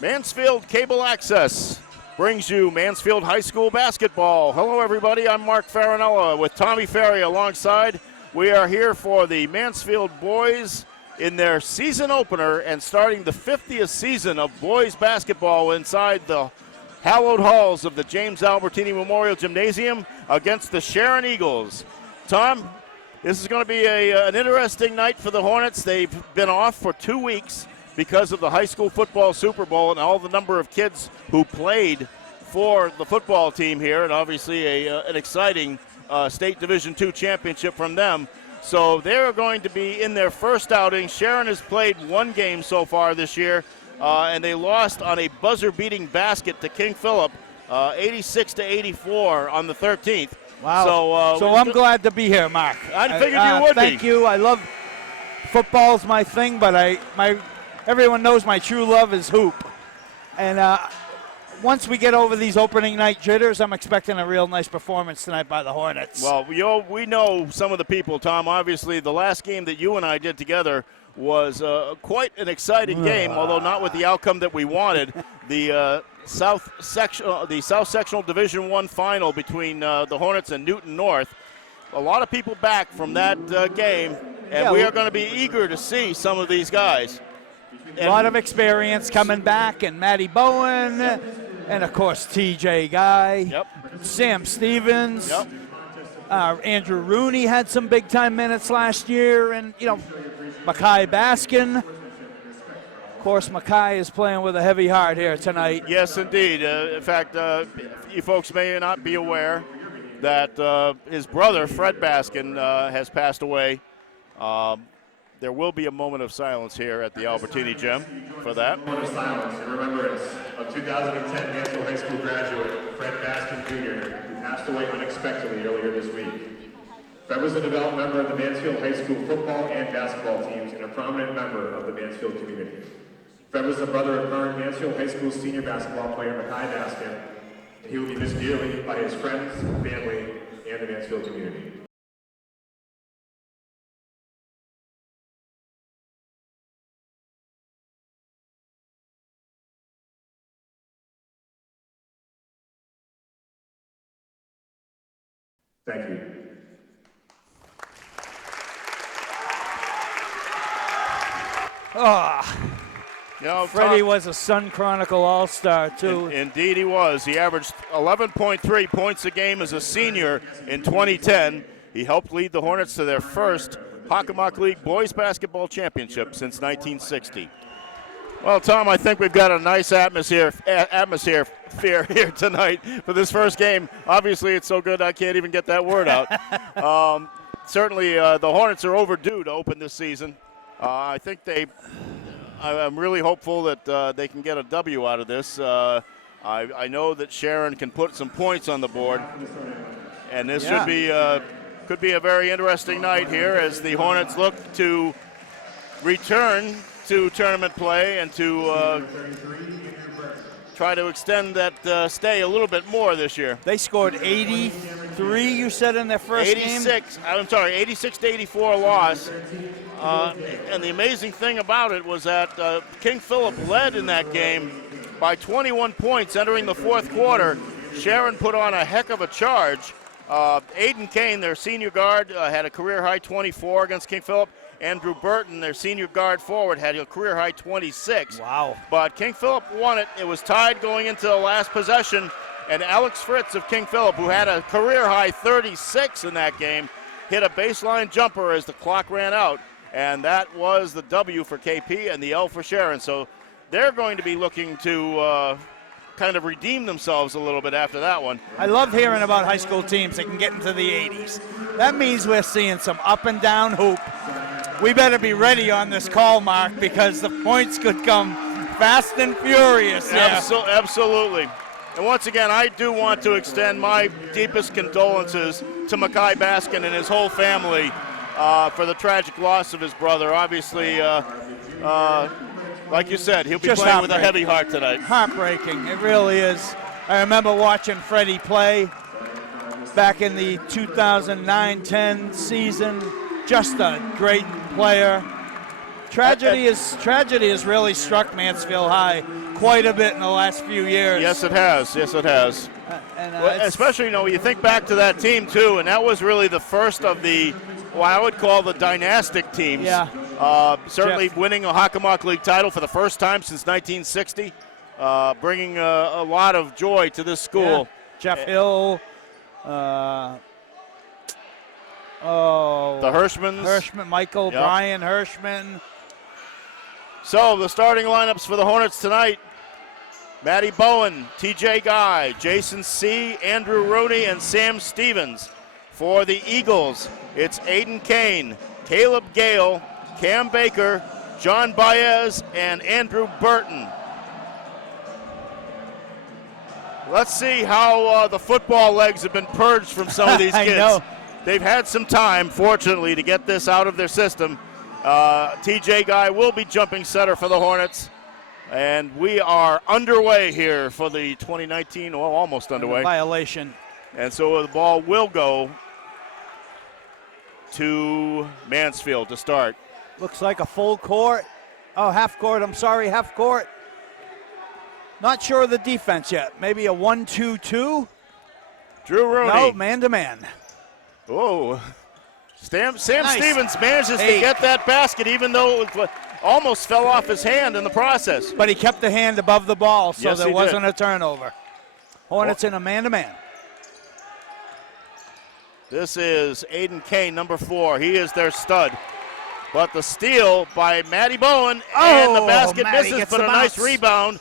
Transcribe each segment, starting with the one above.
Mansfield Cable Access brings you Mansfield High School basketball. Hello, everybody. I'm Mark Farinella with Tommy Ferry alongside. We are here for the Mansfield boys in their season opener and starting the 50th season of boys basketball inside the hallowed halls of the James Albertini Memorial Gymnasium against the Sharon Eagles. Tom, this is going to be an interesting night for the Hornets. They've been off for 2 weeks because of the high school football Super Bowl and all the number of kids who played for the football team here, and obviously an exciting State Division II championship from them. So they're going to be in their first outing. Sharon has played one game so far this year, and they lost on a buzzer-beating basket to King Philip, 86-84 on the 13th. Wow. So I'm glad to be here, Mark. I figured you would be. Thank you. I love football's my thing, but everyone knows my true love is hoop. And once we get over these opening night jitters, I'm expecting a real nice performance tonight by the Hornets. Well, we know some of the people, Tom. Obviously, the last game that you and I did together was quite an exciting game, although not with the outcome that we wanted. The South Sectional Division I final between the Hornets and Newton North. A lot of people back from that game, and we are going to be eager to see some of these guys. A lot of experience coming back, and Matty Bowen, and of course TJ Guy, Sam Stevens, Andrew Rooney had some big-time minutes last year, and Mackay Baskin. Of course, Mackay is playing with a heavy heart here tonight. Yes, indeed. In fact, you folks may not be aware that his brother, Fred Baskin, has passed away. There will be a moment of silence here at the Albertini Gym for that. A moment of silence in remembrance of 2010 Mansfield High School graduate Fred Baskin Jr., who passed away unexpectedly earlier this week. Fred was a developed member of the Mansfield High School football and basketball teams and a prominent member of the Mansfield community. Fred was the brother of current Mansfield High School senior basketball player Mackay Baskin, and he will be missed dearly by his friends, family, and the Mansfield community. Thank you. Freddie was a Sun Chronicle All-Star, too. Indeed he was. He averaged 11.3 points a game as a senior in 2010. He helped lead the Hornets to their first Hockomock League boys basketball championship since 1960. Well, Tom, I think we've got a nice atmosphere here tonight for this first game. Obviously, it's so good I can't even get that word out. Certainly, the Hornets are overdue to open this season. I think I'm really hopeful that they can get a W out of this. I know that Sharon can put some points on the board, and this could be a very interesting night here as the Hornets look to return to tournament play and to try to extend that stay a little bit more this year. They scored 83, you said, in their first game? 86-84 loss. And the amazing thing about it was that King Philip led in that game by 21 points entering the fourth quarter. Sharon put on a heck of a charge. Aiden Kane, their senior guard, had a career-high 24 against King Philip. Andrew Burton, their senior guard forward, had a career-high 26. Wow. But King Philip won it. It was tied going into the last possession. And Alex Fritz of King Philip, who had a career-high 36 in that game, hit a baseline jumper as the clock ran out. And that was the W for KP and the L for Sharon. So they're going to be looking to kind of redeem themselves a little bit after that one. I love hearing about high school teams that can get into the 80s. That means we're seeing some up and down hoop. We better be ready on this call, Mark, because the points could come fast and furious. Absolutely. And once again, I do want to extend my deepest condolences to Mackay Baskin and his whole family for the tragic loss of his brother. Obviously, like you said, he'll be Just playing with a heavy heart tonight. Heartbreaking. It really is. I remember watching Freddie play back in the 2009-10 season. Just a great player. Tragedy has really struck Mansfield High quite a bit in the last few years. Yes, it has. Yes, it has. Especially, you think back to that team, too, and that was really the first of the, I would call the dynastic teams. Yeah. Certainly winning a Hockomock League title for the first time since 1960, bringing a lot of joy to this school. Yeah. Jeff Hill. The Hirschmans. Michael, yep. Brian Hirschman. So the starting lineups for the Hornets tonight: Matty Bowen, TJ Guy, Jason C., Andrew Rooney, and Sam Stevens. For the Eagles, it's Aiden Kane, Caleb Gale, Cam Baker, John Baez, and Andrew Burton. Let's see how the football legs have been purged from some of these kids. I know. They've had some time, fortunately, to get this out of their system. TJ Guy will be jumping center for the Hornets. And we are underway here for the 2019, well, almost underway. Violation. And so the ball will go to Mansfield to start. Looks like a full court. Oh, half court. I'm sorry, half court. Not sure of the defense yet. Maybe a 1-2-2. Drew Rooney. No, man-to-man. Oh. Sam Nice. Stevens manages to get that basket, even though it almost fell off his hand in the process. But he kept the hand above the ball, so Yes, there he wasn't did. a turnover. Hornets in a man-to-man. This is Aiden Kane, number 4. He is their stud. But the steal by Matty Bowen, and the basket Matty misses, gets but the a nice bounce. rebound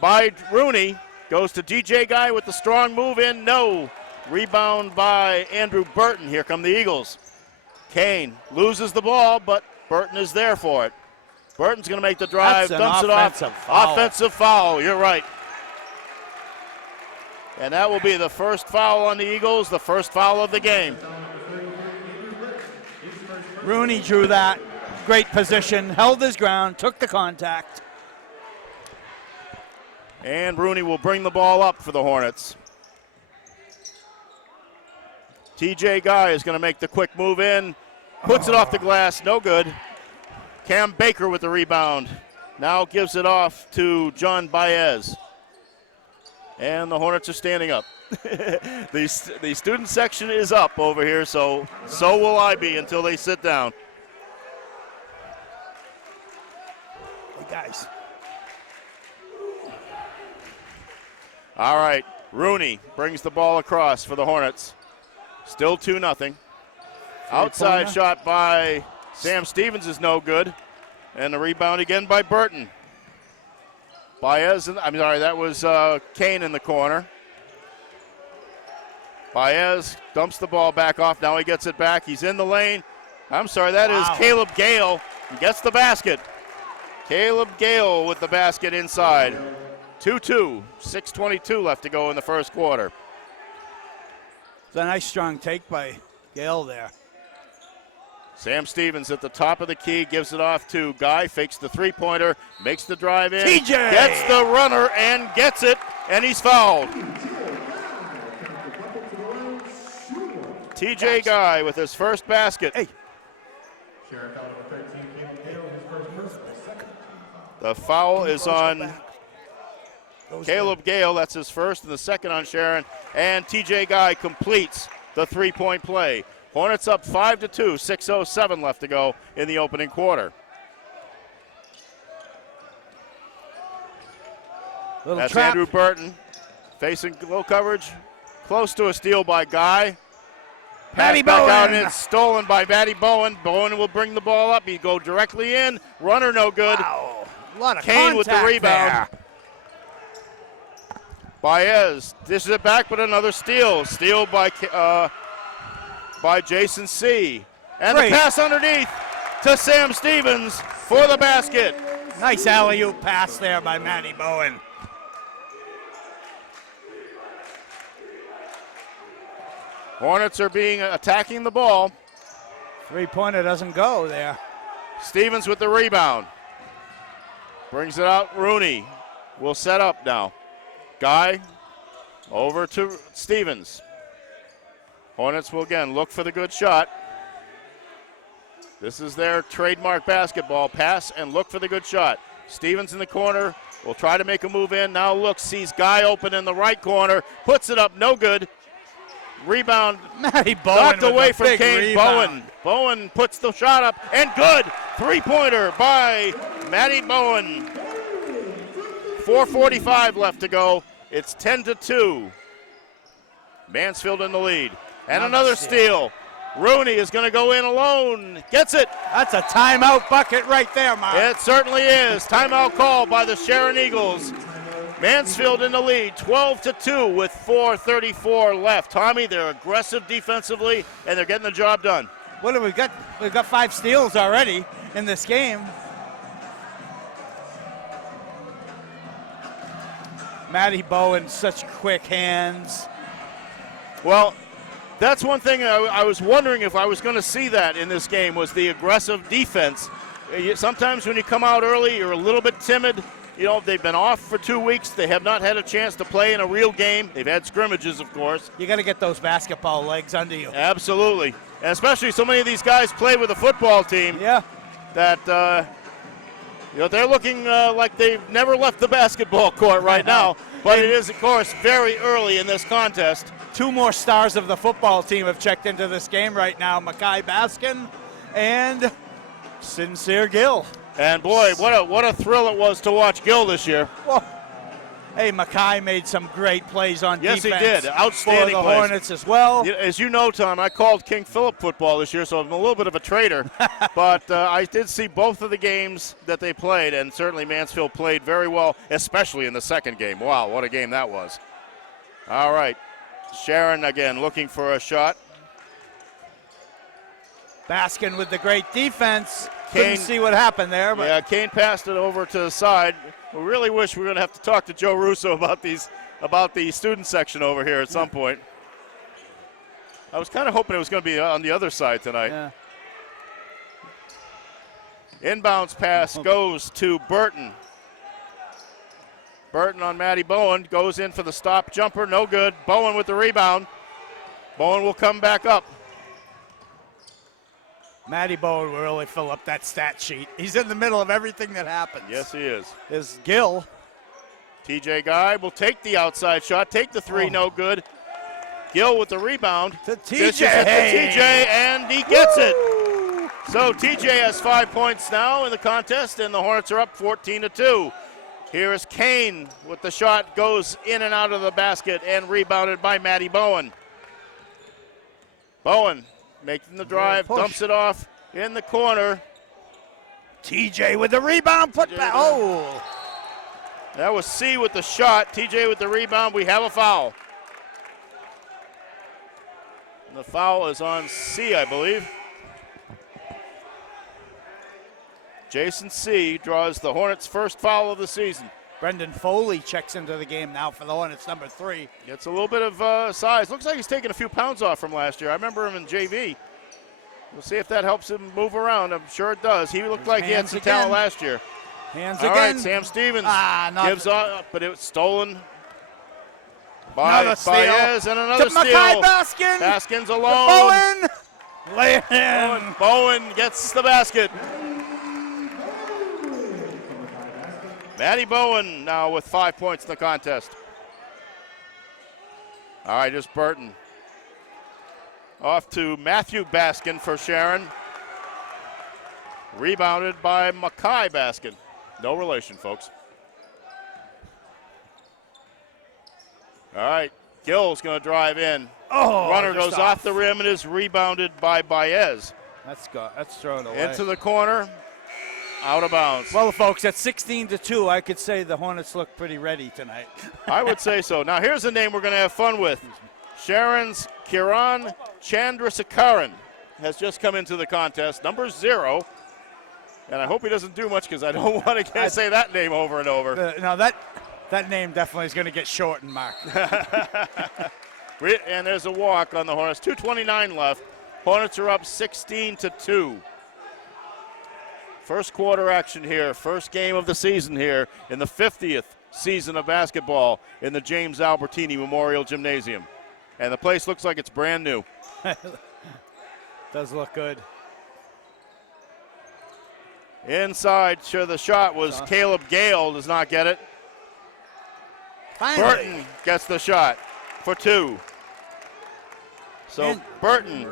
by Rooney. Goes to DJ Guy with the strong move in. No. Rebound by Andrew Burton. Here come the Eagles. Kane loses the ball, but Burton is there for it. Burton's going to make the drive, That's an dumps it off. offensive foul. Offensive foul, you're right. And that will be the first foul on the Eagles, the first foul of the game. Rooney drew that. Great position, held his ground, took the contact. And Rooney will bring the ball up for the Hornets. TJ Guy is going to make the quick move in. Puts it off the glass, no good. Cam Baker with the rebound. Now gives it off to John Baez. And the Hornets are standing up. The student section is up over here, so will I be until they sit down. Hey, guys. All right, Rooney brings the ball across for the Hornets. Still 2-0. Outside shot by Sam Stevens is no good. And the rebound again by Burton. Baez, that was Kane in the corner. Baez dumps the ball back off. Now he gets it back. He's in the lane. That is Caleb Gale. He gets the basket. Caleb Gale with the basket inside. 2-2. 6:22 left to go in the first quarter. It's a nice strong take by Gale there. Sam Stevens at the top of the key, gives it off to Guy, fakes the three-pointer, makes the drive in. TJ! Gets the runner and gets it, and he's fouled. TJ Guy with his first basket. Hey. The foul is on Caleb Gale. That's his first, and the second on Sharon. And TJ Guy completes the three-point play. Hornets up 5-2, 6:07 left to go in the opening quarter. That's trap. Andrew Burton facing low coverage, close to a steal by Guy. Matty Pass back out, Bowen. and it's stolen by Matty Bowen. Bowen will bring the ball up. He go directly in. Runner no good. Wow. A lot of Kane with the contact rebound. there. Baez dishes it back, but another steal. Steal by Jason C. And Great. the pass underneath to Sam Stevens for the basket. Nice alley-oop pass there by Matty Bowen. Hornets are attacking the ball. Three-pointer doesn't go there. Stevens with the rebound. Brings it out. Rooney will set up now. Guy over to Stevens. Hornets will again look for the good shot. This is their trademark basketball. Pass and look for the good shot. Stevens in the corner will try to make a move in. Now looks, sees Guy open in the right corner. Puts it up, no good. Rebound Matty Bowen knocked away with a from big Kane. rebound. Bowen puts the shot up, and good. Three-pointer by Matty Bowen. 4:45 left to go. It's 10-2. Mansfield in the lead. And another steal. Rooney is going to go in alone. Gets it. That's a timeout bucket right there, Mark. It certainly is. Timeout call by the Sharon Eagles. Mansfield in the lead, 12-2 with 4:34 left. Tommy, they're aggressive defensively, and they're getting the job done. What have we got? We've got 5 steals already in this game. Matty Bowen, such quick hands. Well, that's one thing I was wondering if I was going to see that in this game was the aggressive defense. Sometimes when you come out early, you're a little bit timid. You know, they've been off for 2 weeks. They have not had a chance to play in a real game. They've had scrimmages, of course. You got to get those basketball legs under you. Absolutely. And especially so many of these guys play with a football team. Yeah. That, you know, they're looking like they've never left the basketball court right now. But it is, of course, very early in this contest. 2 more stars of the football team have checked into this game right now, Mackay Baskin and Sincere Gill. And boy, what a thrill it was to watch Gill this year. Whoa. Hey, Mackay made some great plays on defense. Yes, he did. Outstanding for the plays. Hornets as well. As you know, Tom, I called King Philip football this year, so I'm a little bit of a traitor. But I did see both of the games that they played, and certainly Mansfield played very well, especially in the second game. Wow, what a game that was. All right. Sharon, again, looking for a shot. Baskin with the great defense. Kane, couldn't see what happened there. But yeah, Kane passed it over to the side. We really wish we were going to have to talk to Joe Russo about the student section over here at some point. I was kind of hoping it was going to be on the other side tonight. Yeah. Inbounds pass goes to Burton. Burton on Matty Bowen, goes in for the stop jumper, no good. Bowen with the rebound. Bowen will come back up. Matty Bowen will really fill up that stat sheet. He's in the middle of everything that happens. Yes, he is. Is Gill. TJ Guy will take the outside shot, take the three, no good. Gill with the rebound. To TJ. Dishes it to TJ, and he gets it. So TJ has 5 points now in the contest, and the Hornets are up 14-2. Here is Kane with the shot, goes in and out of the basket, and rebounded by Matty Bowen. Bowen making the drive, dumps it off in the corner. TJ with the rebound, put back. Oh. That was C with the shot. TJ with the rebound. We have a foul. And the foul is on C, I believe. Jason C draws the Hornets' first foul of the season. Brendan Foley checks into the game now for the Hornets, number 3. Gets a little bit of size. Looks like he's taking a few pounds off from last year. I remember him in JV. We'll see if that helps him move around. I'm sure it does. He looked like he had some talent last year. Hands All again. right, Sam Stevens gives up, but it was stolen by Baez, and another to steal. Mackay Baskin. Baskin's alone. Bowen. Lay it in. Bowen gets the basket. Matty Bowen now with 5 points in the contest. All right, just Burton. Off to Matthew Baskin for Sharon. Rebounded by Mackay Baskin. No relation, folks. All right, Gill's going to drive in. Runner goes off the rim and is rebounded by Baez. That's thrown away. Into the corner. Out of bounds. Well, folks, at 16-2, I could say the Hornets look pretty ready tonight. I would say so. Now, here's a name we're going to have fun with. Sharon's Kiran Chandrasekaran has just come into the contest, number 0. And I hope he doesn't do much because I don't want to say that name over and over. Now, that name definitely is going to get shortened, Mark. And there's a walk on the Hornets. 2:29 left. Hornets are up 16-2. First quarter action here, first game of the season here in the 50th season of basketball in the James Albertini Memorial Gymnasium. And the place looks like it's brand new. Does look good. Inside, sure the shot was Caleb Gale, does not get it. Finally. Burton gets the shot for 2. So Burton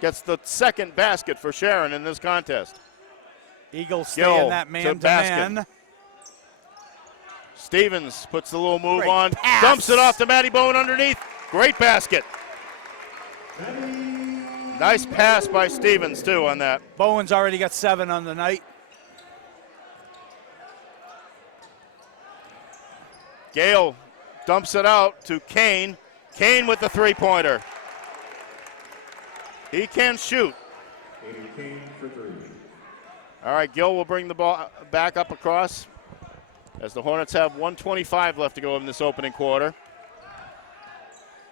gets the second basket for Sharon in this contest. Eagles stay Gill in that to man-to-man. Stevens puts the little move Great on, pass. dumps it off to Matty Bowen underneath. Great basket. Nice pass by Stevens, too, on that. Bowen's already got 7 on the night. Gale dumps it out to Kane. Kane with the three-pointer. He can shoot. All right, Gill will bring the ball back up across as the Hornets have 1:25 left to go in this opening quarter.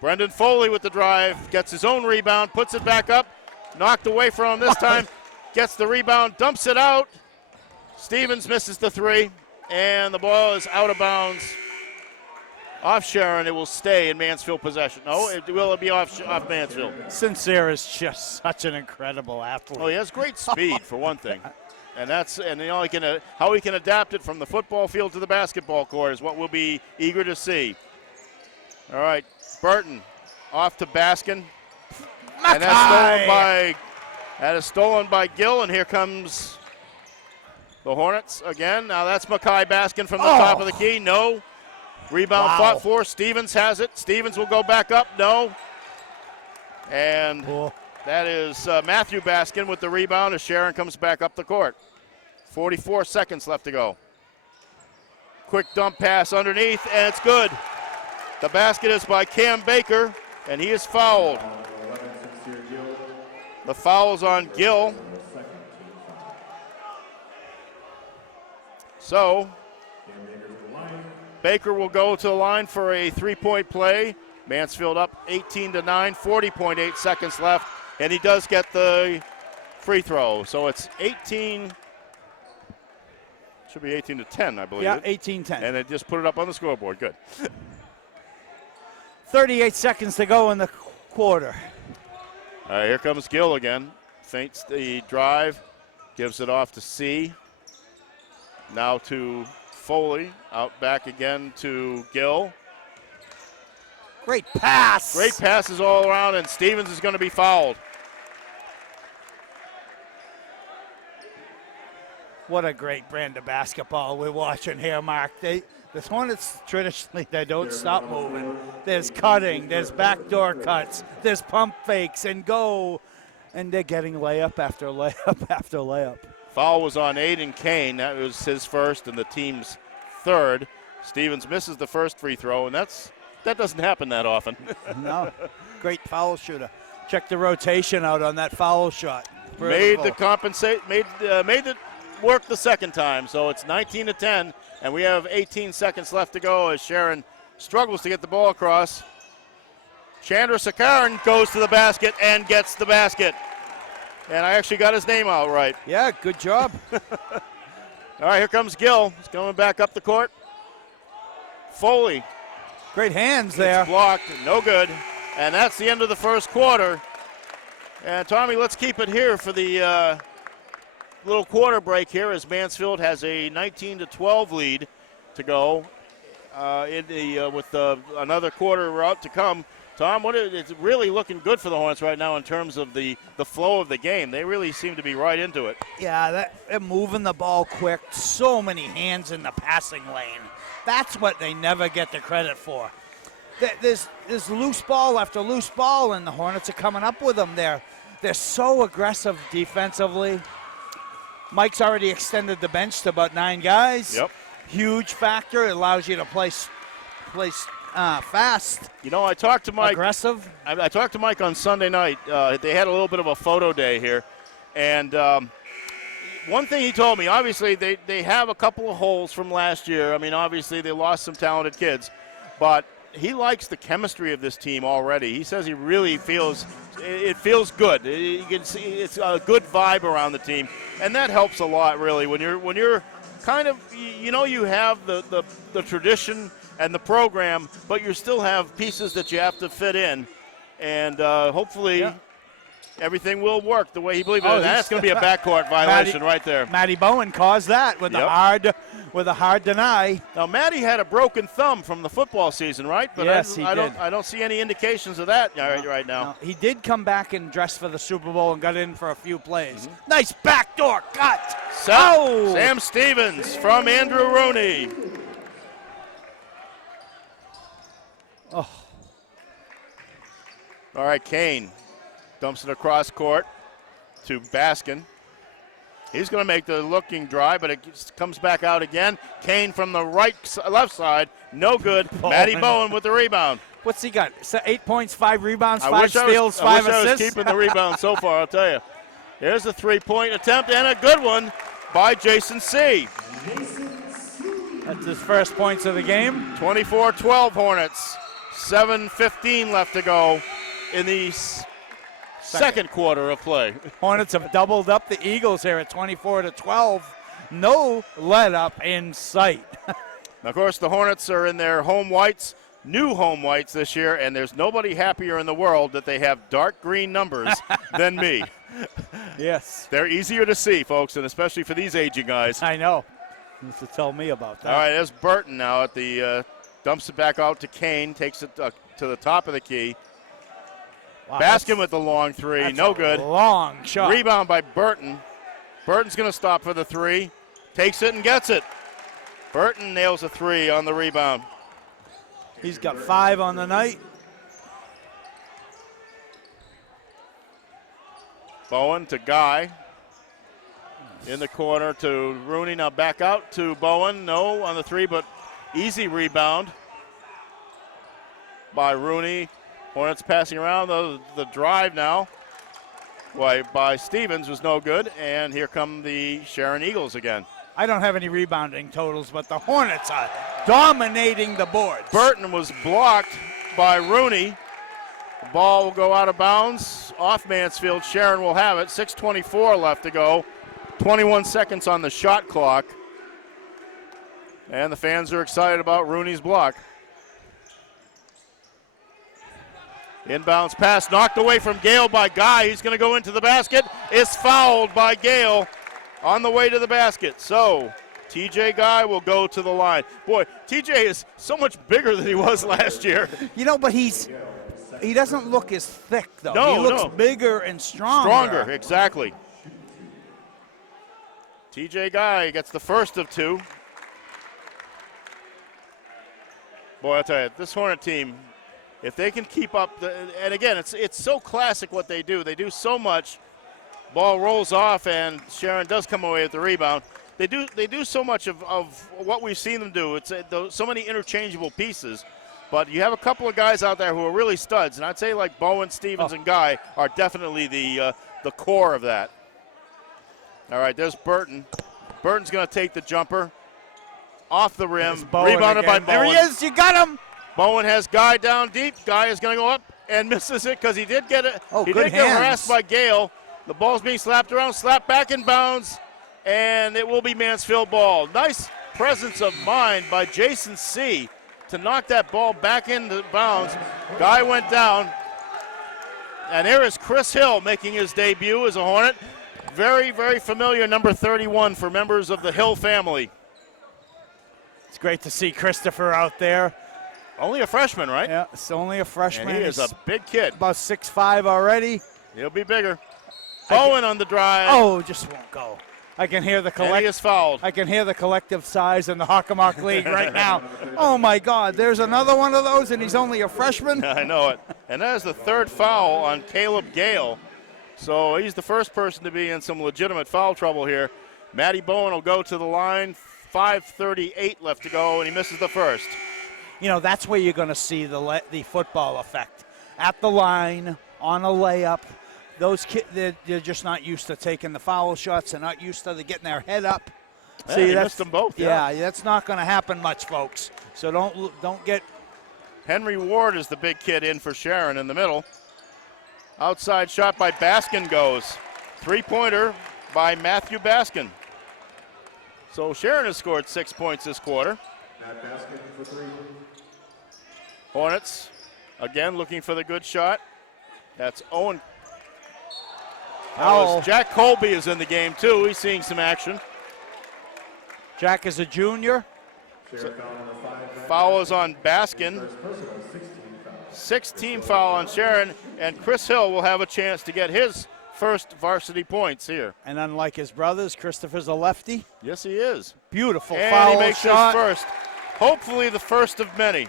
Brendan Foley with the drive, gets his own rebound, puts it back up, knocked away from him this time, gets the rebound, dumps it out. Stevens misses the 3, and the ball is out of bounds. Off Sharon, it will stay in Mansfield possession. No, it will be off Mansfield. Sincere is just such an incredible athlete. Oh, he has great speed for one thing, and how he can adapt it from the football field to the basketball court is what we'll be eager to see. All right, Burton off to Baskin, and that is stolen by Gill, and here comes the Hornets again. Now that's Mackay Baskin from the top of the key. No. Rebound fought for. Stevens has it. Stevens will go back up. No. And that is Matthew Baskin with the rebound as Sharon comes back up the court. 44 seconds left to go. Quick dump pass underneath, and it's good. The basket is by Cam Baker, and he is fouled. The foul's on Gill. So Baker will go to the line for a three-point play. Mansfield up 18-9, 40.8 seconds left, and he does get the free throw. So it's 18, should be 18-10, I believe. Yeah, 18-10. And they just put it up on the scoreboard. Good. 38 seconds to go in the quarter. All right, here comes Gill again. Feints the drive, gives it off to C. Now to Foley, out back again to Gill. Great pass. Great passes all around, and Stevens is going to be fouled. What a great brand of basketball we're watching here, Mark. The Hornets, traditionally, they don't stop moving. There's cutting, there's backdoor cuts, there's pump fakes and go, and they're getting layup after layup after layup. Foul was on Aiden Kane. That was his first and the team's third. Stevens misses the first free throw, and that doesn't happen that often. No, great foul shooter. Check the rotation out on that foul shot. Made it work the second time, so it's 19-10, and we have 18 seconds left to go as Sharon struggles to get the ball across. Chandra Sakaran goes to the basket and gets the basket. And I actually got his name out right. Yeah, good job. All right, here comes Gill. He's coming back up the court. Foley. Great hands there. It's blocked, no good. And that's the end of the first quarter. And Tommy, let's keep it here for the little quarter break here as Mansfield has a 19-12 lead to go with another quarter out to come. Tom, it's really looking good for the Hornets right now in terms of the flow of the game. They really seem to be right into it. Yeah, they're moving the ball quick. So many hands in the passing lane. That's what they never get the credit for. There's loose ball after loose ball, and the Hornets are coming up with them. They're so aggressive defensively. Mike's already extended the bench to about 9 guys. Yep. Huge factor. It allows you to play fast. You know, I talked to Mike. Aggressive. I talked to Mike on Sunday night. They had a little bit of a photo day here. And one thing he told me, obviously they have a couple of holes from last year. I mean, obviously they lost some talented kids. But he likes the chemistry of this team already. He says he really feels good. You can see it's a good vibe around the team. And that helps a lot, really, when you're kind of, you have the tradition and the program, but you still have pieces that you have to fit in. And hopefully everything will work the way he believes. That's going to be a backcourt violation right there. Matty Bowen caused that with a hard deny. Now, Matty had a broken thumb from the football season, right? But yes, he did. I don't see any indications of that right now. No, he did come back and dress for the Super Bowl and got in for a few plays. Nice backdoor cut. Sam Stevens from Andrew Rooney. Oh. All right, Kane dumps it across court to Baskin. He's going to make the looking drive, but it comes back out again. Kane from the left side, no good. Matty Bowen with the rebound. What's he got? 8 points, 5 rebounds, 5 steals, 5 assists. I was keeping the rebound so far, I'll tell you. Here's a 3-point attempt and a good one by Jason C. That's his first points of the game. 24-12 Hornets. 7:15 left to go in the second quarter of play. Hornets have doubled up the Eagles here at 24-12. No let up in sight. Of course, the Hornets are in their home whites, new home whites this year, and there's nobody happier in the world that they have dark green numbers than me. Yes. They're easier to see, folks, and especially for these aging guys. I know. You have to tell me about that. All right, there's Burton now at the dumps it back out to Kane, takes it to the top of the key. Wow, Baskin with the long three, no good. Long shot. Rebound by Burton. Burton's going to stop for the three. Takes it and gets it. Burton nails a three on the rebound. He's got 5 on the night. Bowen to Guy. In the corner to Rooney. Now back out to Bowen. No on the three, but easy rebound by Rooney. Hornets passing around. The drive now by Stevens was no good. And here come the Sharon Eagles again. I don't have any rebounding totals, but the Hornets are dominating the boards. Burton was blocked by Rooney. The ball will go out of bounds off Mansfield. Sharon will have it. 6:24 left to go. 21 seconds on the shot clock. And the fans are excited about Rooney's block. Inbounds pass knocked away from Gale by Guy. He's going to go into the basket. Is fouled by Gale on the way to the basket. So TJ Guy will go to the line. Boy, TJ is so much bigger than he was last year. You know, but he doesn't look as thick, though. No, he looks bigger and stronger. Stronger, exactly. TJ Guy gets the first of 2. Boy, I'll tell you, this Hornet team, if they can keep up, and again, it's so classic what they do. They do so much. Ball rolls off, and Sharon does come away with the rebound. They do so much of what we've seen them do. It's so many interchangeable pieces. But you have a couple of guys out there who are really studs, and I'd say like Bowen, Stevens, and Guy are definitely the core of that. All right, there's Burton. Burton's going to take the jumper off the rim. Rebounded by Bowen. There he is. You got him. Bowen has Guy down deep. Guy is going to go up and misses it because he did get it. Oh, he good did get hands. harassed by Gale. The ball's being slapped around, slapped back in bounds, and it will be Mansfield ball. Nice presence of mind by Jason C. to knock that ball back into bounds. Guy went down. And there is Chris Hill making his debut as a Hornet. Very, very familiar number 31 for members of the Hill family. It's great to see Christopher out there. Only a freshman, right? Yeah, it's only a freshman. And he is a big kid. About 6'5" already. He'll be bigger. Bowen on the drive. Oh, just won't go. I can hear the And he is fouled. I can hear the collective sighs in the Hockomock League right now. Oh my God, there's another one of those, and he's only a freshman. I know it. And that is the third foul on Caleb Gale. So he's the first person to be in some legitimate foul trouble here. Matty Bowen will go to the line. 5:38 left to go, and he misses the first. You know, that's where you're going to see the football effect. At the line, on a layup. Those kids, they're just not used to taking the foul shots. They're not used to getting their head up. Yeah, see, he missed them both. Yeah, that's not going to happen much, folks. So don't get. Henry Ward is the big kid in for Sharon in the middle. Outside shot by Baskin goes. 3-pointer by Matthew Baskin. So Sharon has scored 6 points this quarter. Matt Baskin for 3. Hornets again looking for the good shot. That's Owen Foul. Jack Colby is in the game, too. He's seeing some action. Jack is a junior. Foul is on Baskin. 16 foul on Sharon, and Chris Hill will have a chance to get his first varsity points here. And unlike his brothers, Christopher's a lefty. Yes, he is. Beautiful and foul he makes shot. his first. Hopefully the first of many.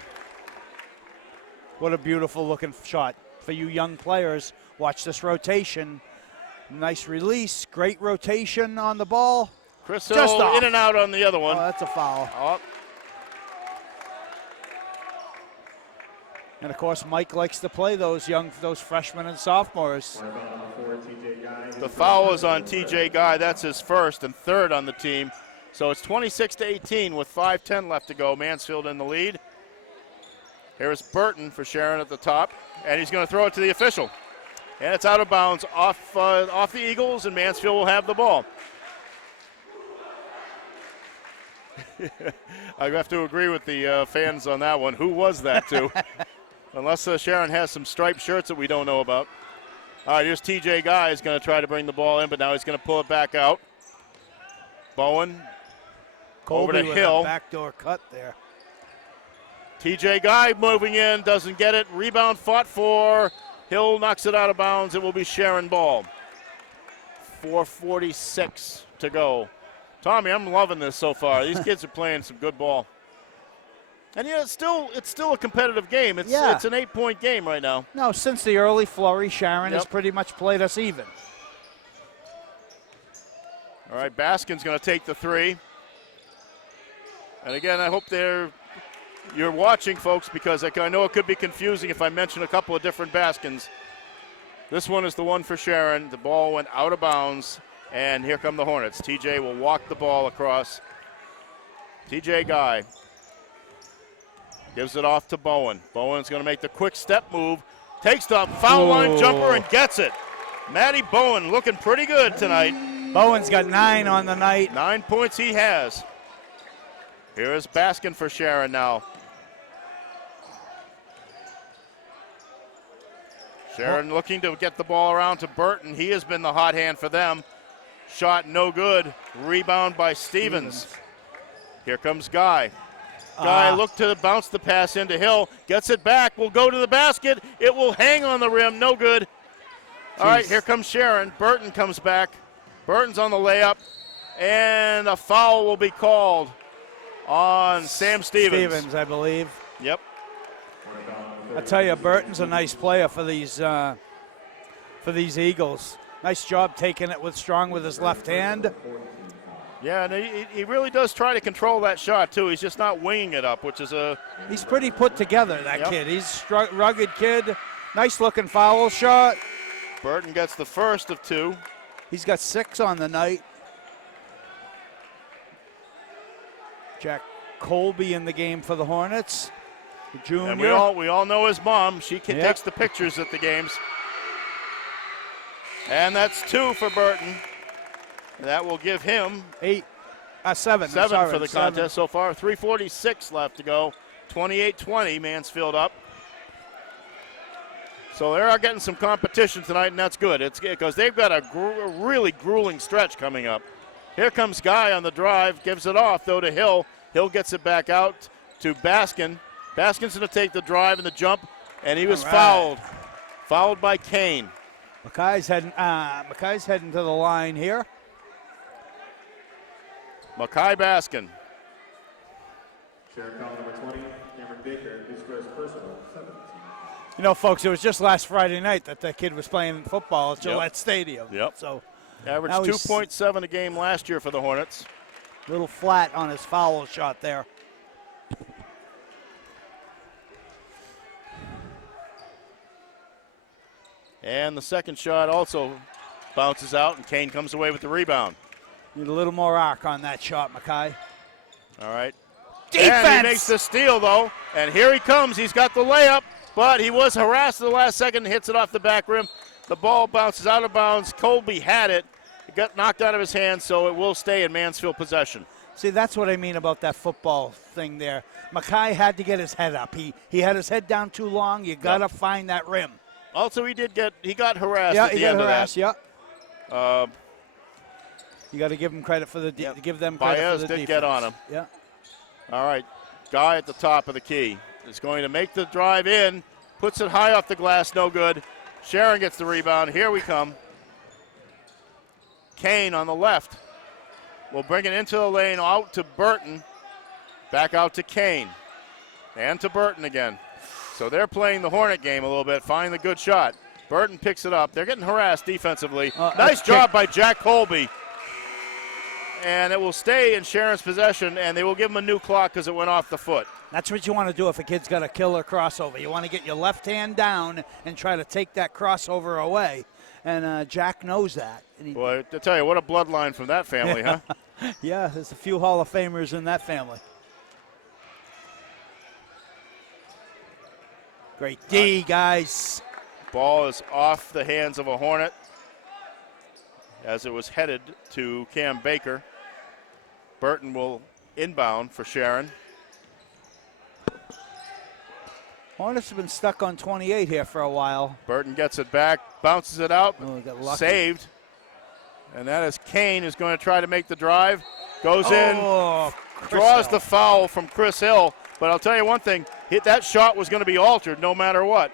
What a beautiful looking shot for you young players. Watch this rotation. Nice release, great rotation on the ball. Chris Hill in and out on the other one. Oh, that's a foul. Oh. And of course, Mike likes to play those freshmen and sophomores. The foul is on TJ Guy. That's his first and third on the team. So it's 26-18 with 5:10 left to go. Mansfield in the lead. Here's Burton for Sharon at the top, and he's going to throw it to the official. And it's out of bounds off the Eagles, and Mansfield will have the ball. I have to agree with the fans on that one. Who was that to? Unless Sharon has some striped shirts that we don't know about. All right, here's TJ Guy is going to try to bring the ball in, but now he's going to pull it back out. Bowen over to Hill. Backdoor cut there. TJ Guy moving in, doesn't get it. Rebound fought for. Hill knocks it out of bounds. It will be Sharon ball. 4:46 to go. Tommy, I'm loving this so far. These kids are playing some good ball. And yeah, it's still a competitive game. It's an 8-point game right now. No, since the early flurry, Sharon has pretty much played us even. All right, Baskin's going to take the three. And again, I hope you're watching, folks, because I know it could be confusing if I mention a couple of different Baskins. This one is the one for Sharon. The ball went out of bounds, and here come the Hornets. TJ will walk the ball across. TJ Guy gives it off to Bowen. Bowen's going to make the quick step move, takes the foul line jumper and gets it. Matty Bowen looking pretty good tonight. Bowen's got 9 on the night. 9 points he has. Here is Baskin for Sharon now. Sharon looking to get the ball around to Burton. He has been the hot hand for them. Shot no good. Rebound by Stevens. Here comes Guy. Guy looked to bounce the pass into Hill. Gets it back. Will go to the basket. It will hang on the rim. No good. All right, here comes Sharon. Burton comes back. Burton's on the layup. And a foul will be called on Sam Stevens. Stevens, I believe. Yep. I tell you, Burton's a nice player for these Eagles. Nice job taking it strong with his left hand. Yeah, and he really does try to control that shot, too. He's just not winging it up, which is He's pretty put together, that kid. He's a rugged kid. Nice-looking foul shot. Burton gets the first of 2. He's got 6 on the night. Jack Colby in the game for the Hornets. The junior. And we all know his mom. She takes the pictures at the games. And that's 2 for Burton. That will give him 7 for the contest so far. 3:46 left to go. 28-20, Mansfield up. So they are getting some competition tonight, and that's good. It's because they've got a really grueling stretch coming up. Here comes Guy on the drive, gives it off, though, to Hill. Hill gets it back out to Baskin. Baskin's going to take the drive and the jump, and he was fouled. Fouled by Kane. Mackay's heading to the line here. Mackay Baskin. Sharon foul number 20, Cameron Baker, his first personal, 17. You know, folks, it was just last Friday night that kid was playing football at Gillette Stadium. Yep. So averaged 2.7 a game last year for the Hornets. A little flat on his foul shot there. And the second shot also bounces out, and Kane comes away with the rebound. Need a little more arc on that shot, Mackay. All right. Defense! And he makes the steal, though. And here he comes. He's got the layup, but he was harassed at the last second and hits it off the back rim. The ball bounces out of bounds. Colby had it. It got knocked out of his hands, so it will stay in Mansfield possession. See, that's what I mean about that football thing there. Mackay had to get his head up. He had his head down too long. You got to find that rim. Also, he got harassed Yeah, at the he got end harassed, of that. You got to give them credit for the give them credit Baez for the did defense. get on him. Yeah. All right, Guy at the top of the key is going to make the drive in, puts it high off the glass, no good. Sharon gets the rebound. Here we come. Kane on the left will bring it into the lane, out to Burton, back out to Kane, and to Burton again. So they're playing the Hornet game a little bit, find the good shot. Burton picks it up. They're getting harassed defensively. Nice job by Jack Colby. And it will stay in Sharon's possession, and they will give him a new clock because it went off the foot. That's what you want to do if a kid's got a killer crossover. You want to get your left hand down and try to take that crossover away. And Jack knows that. Boy, I tell you, what a bloodline from that family, huh? Yeah, there's a few Hall of Famers in that family. Great D, guys. Ball is off the hands of a Hornet as it was headed to Cam Baker. Burton will inbound for Sharon. Hornets have been stuck on 28 here for a while. Burton gets it back, bounces it out, Got lucky. saved. And that is Kane who's going to try to make the drive. Goes in, draws the foul from Chris Hill. But I'll tell you one thing, that shot was going to be altered no matter what.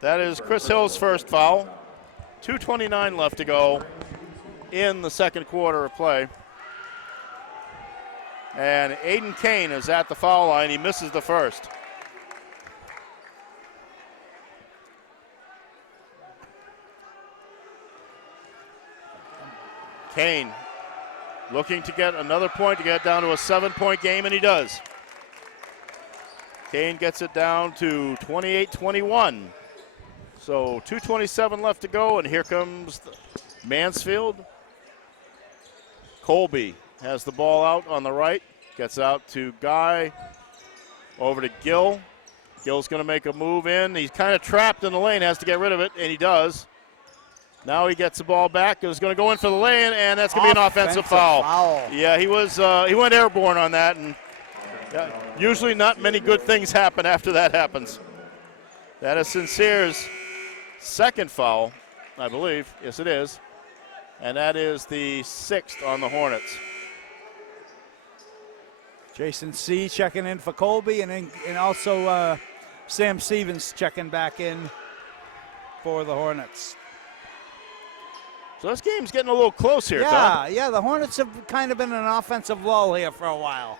That is Chris Hill's first foul. 2:29 left to go in the second quarter of play. And Aiden Kane is at the foul line. He misses the first. Kane looking to get another point to get down to a 7-point game, and he does. Kane gets it down to 28-21. So 2:27 left to go, and here comes Mansfield. Colby has the ball out on the right, gets out to Guy, over to Gill. Gill's going to make a move in. He's kind of trapped in the lane, has to get rid of it, and he does. Now he gets the ball back. He's going to go in for the lane, and that's going to be an offensive foul. Yeah, he went airborne on that, and usually not many good things happen after that happens. That is Sincere's second foul, I believe. Yes, it is. And that is the 6th on the Hornets. Jason C. checking in for Colby, and also Sam Stevens checking back in for the Hornets. So this game's getting a little close here, Tom. Yeah, the Hornets have kind of been in an offensive lull here for a while.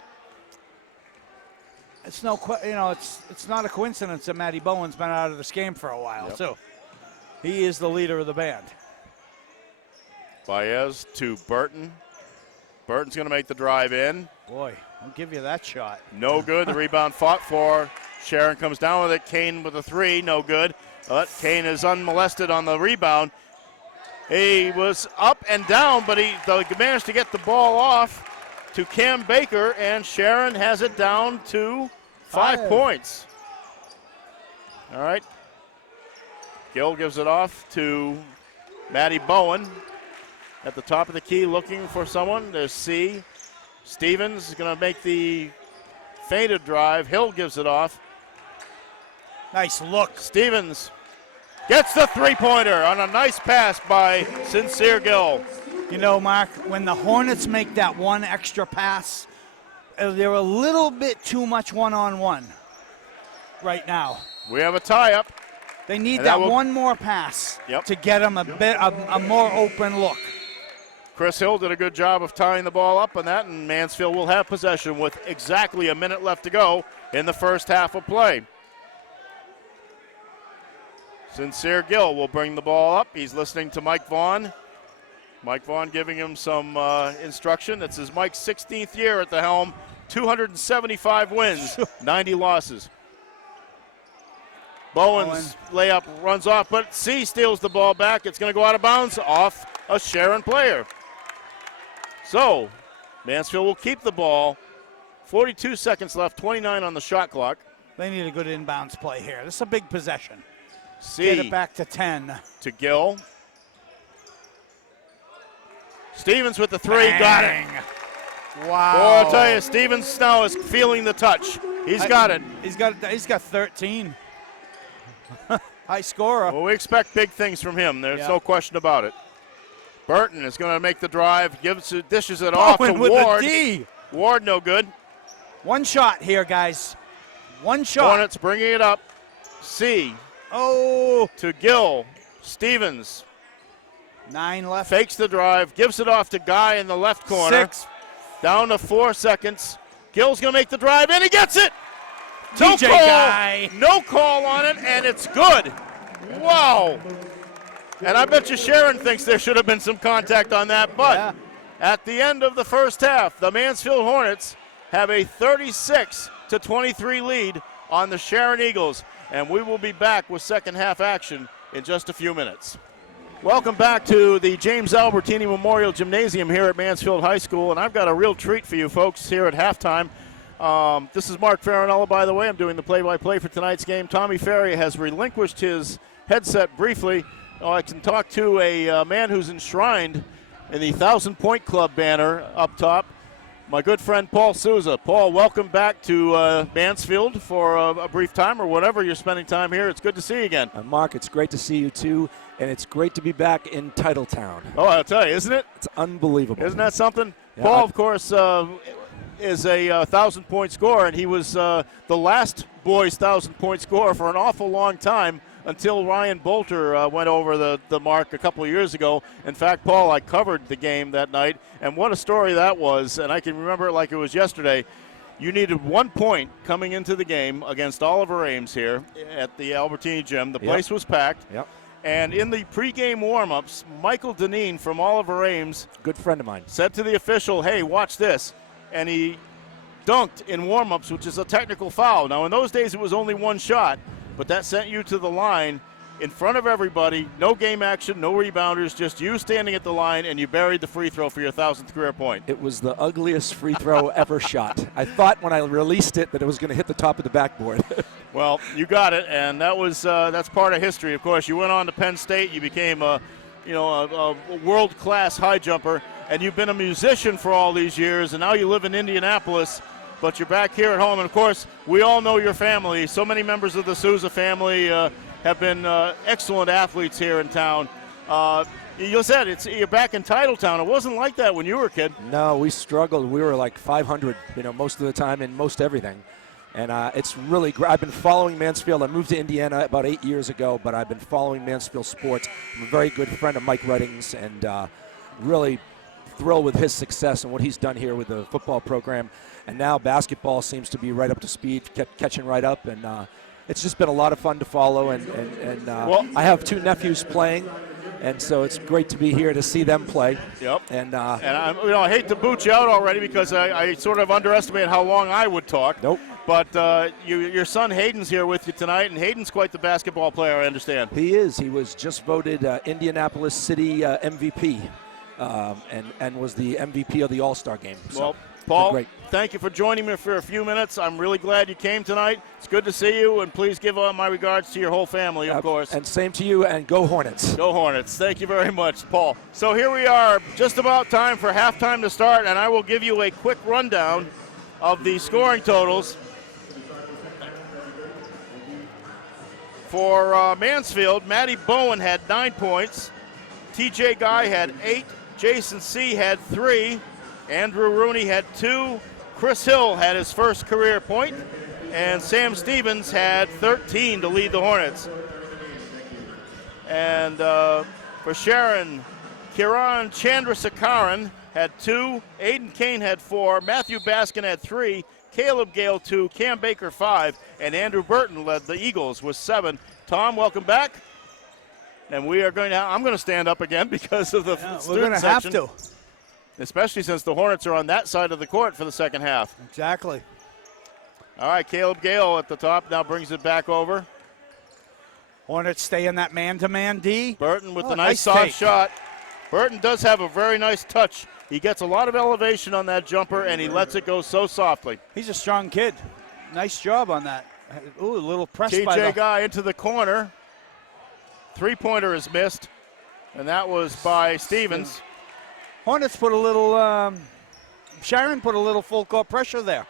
It's it's not a coincidence that Matty Bowen's been out of this game for a while, too. He is the leader of the band. Baez to Burton. Burton's going to make the drive in. Boy, I'll give you that shot. No good. The rebound fought for. Sharon comes down with it. Kane with a 3. No good. But Kane is unmolested on the rebound. He was up and down, but he managed to get the ball off to Cam Baker, and Sharon has it down to 5 points. All right. Gill gives it off to Matty Bowen at the top of the key looking for someone. There's C. Stevens is going to make the feinted drive. Hill gives it off. Nice look. Stevens gets the three-pointer on a nice pass by Sincere Gill. You know, Mark, when the Hornets make that one extra pass, they're a little bit too much one-on-one right now. We have a tie-up. They need that one more pass to get them a more open look. Chris Hill did a good job of tying the ball up on that, and Mansfield will have possession with exactly a minute left to go in the first half of play. Sincere Gill will bring the ball up. He's listening to Mike Vaughn. Mike Vaughn giving him some instruction. This is Mike's 16th year at the helm. 275 wins, 90 losses. Bowen's layup runs off, but C steals the ball back. It's going to go out of bounds off a Sharon player. So Mansfield will keep the ball. 42 seconds left, 29 on the shot clock. They need a good inbounds play here. This is a big possession. C get it back to 10. To Gill. Stevens with the 3, Bang. got it. Wow. Boy, I'll tell you, Stevens now is feeling the touch. He's got it. He's got 13. High scorer. Well, we expect big things from him. There's no question about it. Burton is going to make the drive, dishes it off to with Ward. A D. Ward no good. One shot here, guys. One shot. Hornets bringing it up. C. Oh. To Gill. Stevens. 9 left. Fakes the drive, gives it off to Guy in the left corner. 6. Down to 4 seconds. Gill's going to make the drive, and he gets it. TJ Guy. No call on it, and it's good. Wow. And I bet you Sharon thinks there should have been some contact on that, but at the end of the first half, the Mansfield Hornets have a 36-23 lead on the Sharon Eagles, and we will be back with second half action in just a few minutes. Welcome back to the James Albertini Memorial Gymnasium here at Mansfield High School, and I've got a real treat for you folks here at halftime. This is Mark Farinella, by the way. I'm doing the play-by-play for tonight's game. Tommy Ferry has relinquished his headset briefly. I can talk to a man who's enshrined in the 1,000-point club banner up top, my good friend Paul Souza. Paul, welcome back to Mansfield for a brief time or whatever you're spending time here. It's good to see you again. Mark, it's great to see you too, and it's great to be back in Titletown. Oh, I'll tell you, isn't it? It's unbelievable. Isn't that something? Yeah, Paul, of course, is a 1,000-point scorer, and he was the last boys' 1,000-point scorer for an awful long time until Ryan Bolter went over the mark a couple of years ago. In fact, Paul, I covered the game that night, and what a story that was, and I can remember it like it was yesterday. You needed 1 point coming into the game against Oliver Ames here at the Albertini Gym. The place was packed. Yep. And in the pregame warm-ups, Michael Deneen from Oliver Ames, good friend of mine, said to the official, hey, watch this. And he dunked in warm-ups, which is a technical foul. Now, in those days, it was only one shot, but that sent you to the line in front of everybody. No game action, no rebounders, just you standing at the line, and you buried the free throw for your 1,000th career point. It was the ugliest free throw ever shot. I thought when I released it that it was going to hit the top of the backboard. Well, you got it, and that was that's part of history. Of course, you went on to Penn State. You became a world-class high jumper, and you've been a musician for all these years, and now you live in Indianapolis. But you're back here at home, and of course, we all know your family. So many members of the Souza family have been excellent athletes here in town. You said you're back in Titletown. It wasn't like that when you were a kid. No, we struggled. We were like 500, most of the time in most everything. And it's really great. I've been following Mansfield. I moved to Indiana about 8 years ago, but I've been following Mansfield sports. I'm a very good friend of Mike Redding's, and really thrilled with his success and what he's done here with the football program. And now basketball seems to be right up to speed, catching right up, and it's just been a lot of fun to follow. And well, I have 2 nephews playing, and so it's great to be here to see them play. Yep. And I hate to boot you out already because I sort of underestimated how long I would talk. Nope. But your son Hayden's here with you tonight, and Hayden's quite the basketball player, I understand. He is. He was just voted Indianapolis City MVP, and was the MVP of the All-Star game. So. Well, Paul, thank you for joining me for a few minutes. I'm really glad you came tonight. It's good to see you, and please give my regards to your whole family, of course. And same to you, and go Hornets. Go Hornets. Thank you very much, Paul. So here we are, just about time for halftime to start, and I will give you a quick rundown of the scoring totals. For Mansfield, Matty Bowen had 9 points. TJ Guy had 8. Jason C. had 3. Andrew Rooney had 2. Chris Hill had his first career point. And Sam Stevens had 13 to lead the Hornets. And for Sharon, Kiran Chandrasekaran had 2. Aiden Kane had 4. Matthew Baskin had 3. Caleb Gale 2. Cam Baker 5. And Andrew Burton led the Eagles with 7. Tom, welcome back. And we are I'm going to stand up again because of the student section. We're going to have to. Especially since the Hornets are on that side of the court for the second half. Exactly. All right, Caleb Gale at the top now brings it back over. Hornets stay in that man-to-man D. Burton with the nice soft shot. Burton does have a very nice touch. He gets a lot of elevation on that jumper, and he lets it go so softly. He's a strong kid. Nice job on that. Ooh, a little press by TJ Guy into the corner. Three-pointer is missed, and that was by Stevens. Hornets put a little, Sharon put a little full court pressure there.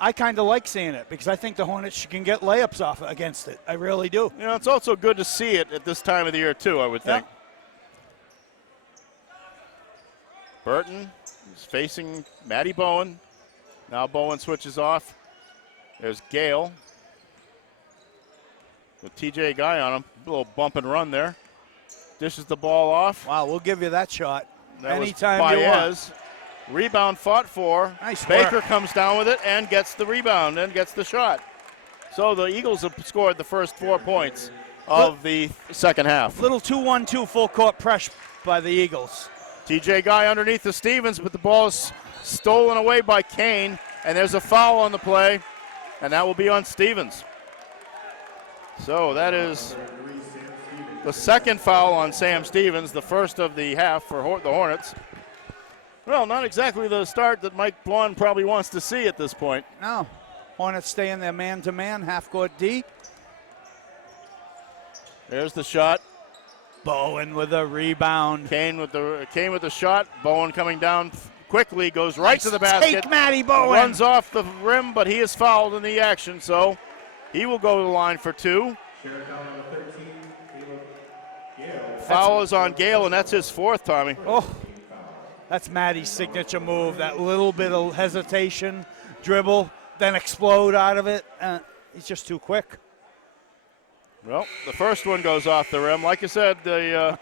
I kind of like seeing it because I think the Hornets can get layups off against it. I really do. You know, it's also good to see it at this time of the year, too, I would think. Yeah. Burton is facing Matty Bowen. Now Bowen switches off. There's Gale with TJ Guy on him. A little bump and run there. Dishes the ball off. Wow, we'll give you that shot That anytime was you want. Baez. Rebound fought for. Nice Baker work. comes down with it and gets the rebound and gets the shot. So the Eagles have scored the first 4 points of the second half. Little 2-1-2 full court press by the Eagles. TJ Guy underneath the Stevens, but the ball is stolen away by Kane, and there's a foul on the play, and that will be on Stevens. So that is the second foul on Sam Stevens, the first of the half for the Hornets. Well, not exactly the start that Mike Blond probably wants to see at this point. No. Hornets stay in their man-to-man, half-court D. There's the shot. Bowen with a rebound. Kane with the shot. Bowen coming down quickly, goes right to the basket. Take Matty Bowen. Runs off the rim, but he is fouled in the action, so he will go to the line for 2. Foul is on Gale, and that's his 4th, Tommy. Oh, that's Matty's signature move, that little bit of hesitation, dribble, then explode out of it. He's just too quick. Well, the first one goes off the rim. Like I said, the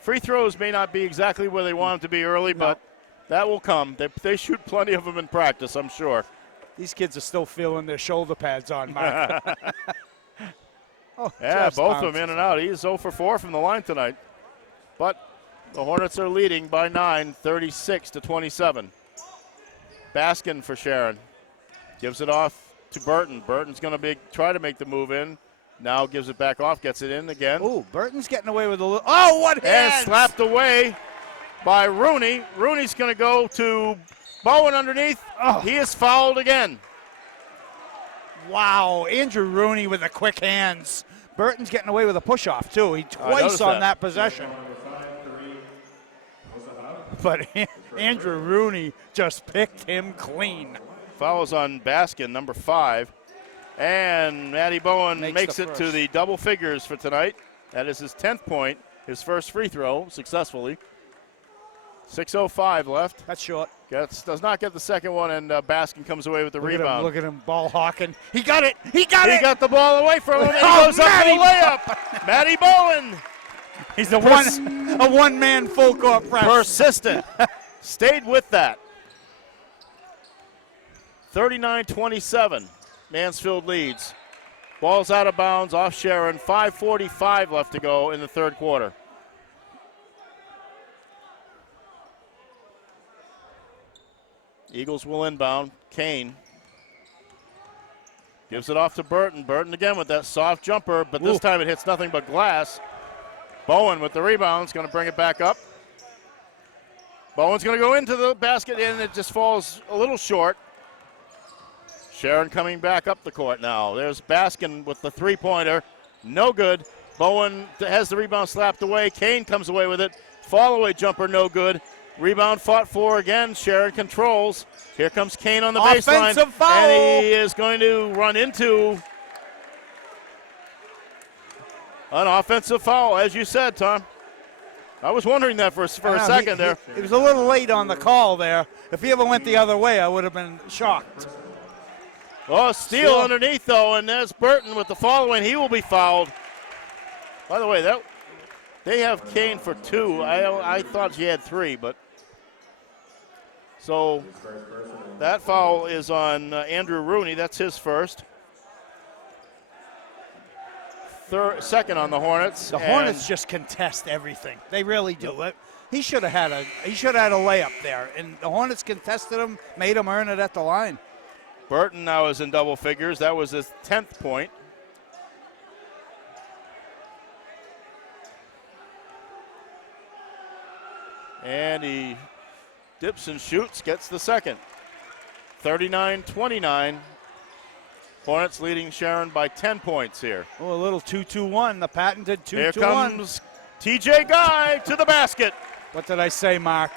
free throws may not be exactly where they want them to be early, but that will come. They shoot plenty of them in practice, I'm sure. These kids are still feeling their shoulder pads on, Mark. Yeah, both of them in and out. He's 0 for 4 from the line tonight. But the Hornets are leading by 9, 36-27. Baskin for Sharon. Gives it off to Burton. Burton's going to try to make the move in. Now gives it back off, gets it in again. Ooh, Burton's getting away with a little. Oh, what hands! And slapped away by Rooney. Rooney's going to go to Bowen underneath. Oh. He is fouled again. Wow, Andrew Rooney with the quick hands. Burton's getting away with a push-off, too. He twice on that possession. But Andrew Rooney just picked him clean. Fouls on Baskin, number 5. And Matty Bowen makes it to the double figures for tonight. That is his 10th point, his first free throw successfully. 6:05 left. That's short. Does not get the second one, and Baskin comes away with the rebound. Look at him ball hawking. He got it. He got He got the ball away from him, and he goes up for the layup. Matty Bowen. He's a one-man full court press. Persistent. Stayed with that. 39-27. Mansfield leads. Ball's out of bounds off Sharon. 5:45 left to go in the third quarter. Eagles will inbound. Kane gives it off to Burton. Burton again with that soft jumper, but this time it hits nothing but glass. Bowen with the rebound is going to bring it back up. Bowen's going to go into the basket, and it just falls a little short. Sharon coming back up the court now. There's Baskin with the three-pointer. No good. Bowen has the rebound slapped away. Kane comes away with it. Fall-away jumper, no good. Rebound fought for again. Sharon controls. Here comes Kane on the baseline. Offensive foul. And he is going to run into an offensive foul, as you said, Tom. I was wondering that for a second there. He was a little late on the call there. If he ever went the other way, I would have been shocked. Oh, steal underneath, though, and there's Burton with the following. He will be fouled. By the way, they have Kane for 2. I thought he had 3, but so that foul is on Andrew Rooney. That's his first. Second on the Hornets. The Hornets just contest everything. They really do. He should have had a layup there, and the Hornets contested him, made him earn it at the line. Burton now is in double figures. That was his 10th point. And he dips and shoots, gets the second. 39-29. Hornets leading Sharon by 10 points here. Oh, a little 2-2-1, the patented 2-2-1. Here comes TJ Guy to the basket. What did I say, Mark?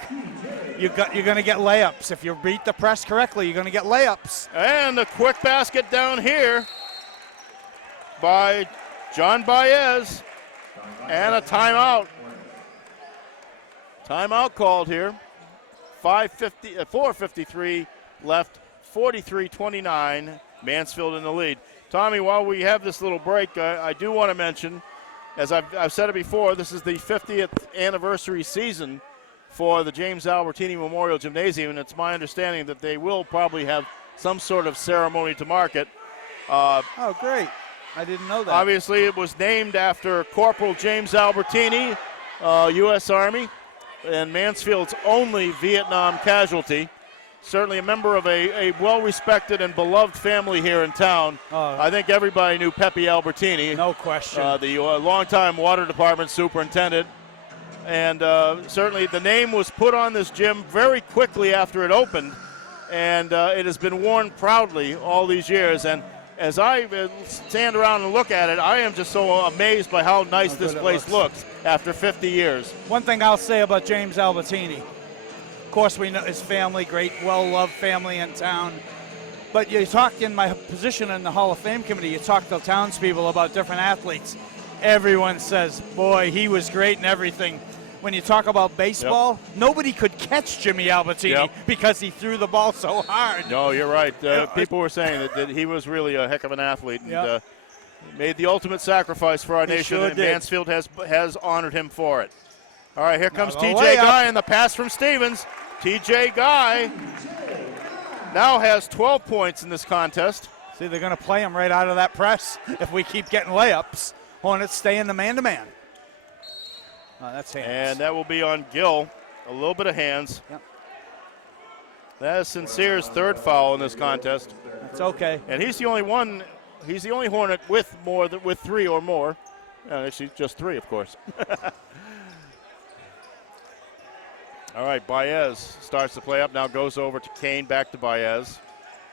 You're going to get layups. If you beat the press correctly, you're going to get layups. And a quick basket down here by John Baez. And a timeout. Timeout called here. 4:53 left, 43-29. Mansfield in the lead. Tommy, while we have this little break, I do want to mention, as I've said it before, this is the 50th anniversary season for the James Albertini Memorial Gymnasium, and it's my understanding that they will probably have some sort of ceremony to mark it. Oh, great. I didn't know that. Obviously, it was named after Corporal James Albertini, U.S. Army, and Mansfield's only Vietnam casualty. Certainly a member of a well-respected and beloved family here in town. I think everybody knew Pepe Albertini. No question. The longtime water department superintendent. And certainly the name was put on this gym very quickly after it opened. And it has been worn proudly all these years. And as I stand around and look at it, I am just so amazed by how nice this place looks after 50 years. One thing I'll say about James Albertini, of course we know his family, great, well-loved family in town. But you talk in my position in the Hall of Fame committee, you talk to townspeople about different athletes. Everyone says, boy, he was great and everything. When you talk about baseball, nobody could catch Jimmy Albertini because he threw the ball so hard. No, you're right. People were saying that he was really a heck of an athlete and made the ultimate sacrifice for our nation, sure and did. Mansfield has honored him for it. All right, here comes TJ Guy and the pass from Stevens. TJ Guy now has 12 points in this contest. See, they're going to play him right out of that press if we keep getting layups. Hornets stay in the man-to-man. That's hands. And that will be on Gill. A little bit of hands. Yep. That is Sincere's third foul in this contest. That's okay. And he's the only one. He's the only Hornet with three or more. Actually, just three, of course. All right, Baez starts to play up. Now goes over to Kane, back to Baez.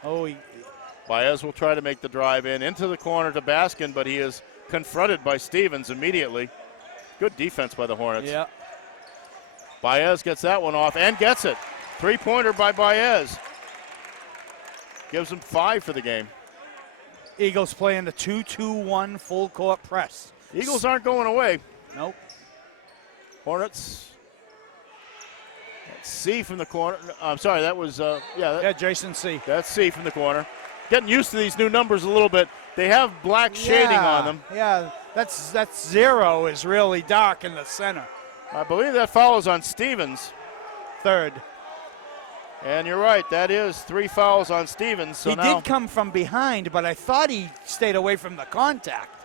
Baez will try to make the drive into the corner to Baskin, but he is confronted by Stevens immediately. Good defense by the Hornets. Yeah. Baez gets that one off and gets it. Three-pointer by Baez. Gives him 5 for the game. Eagles playing the 2-2-1 full court press. Eagles aren't going away. Nope. Hornets. C from the corner. I'm sorry, that was, Jason C. That's C from the corner. Getting used to these new numbers a little bit. They have black shading on them. Yeah, that's 0 is really dark in the center. I believe that foul is on Stevens. Third. And you're right, that is 3 fouls on Stevens. So he did come from behind, but I thought he stayed away from the contact.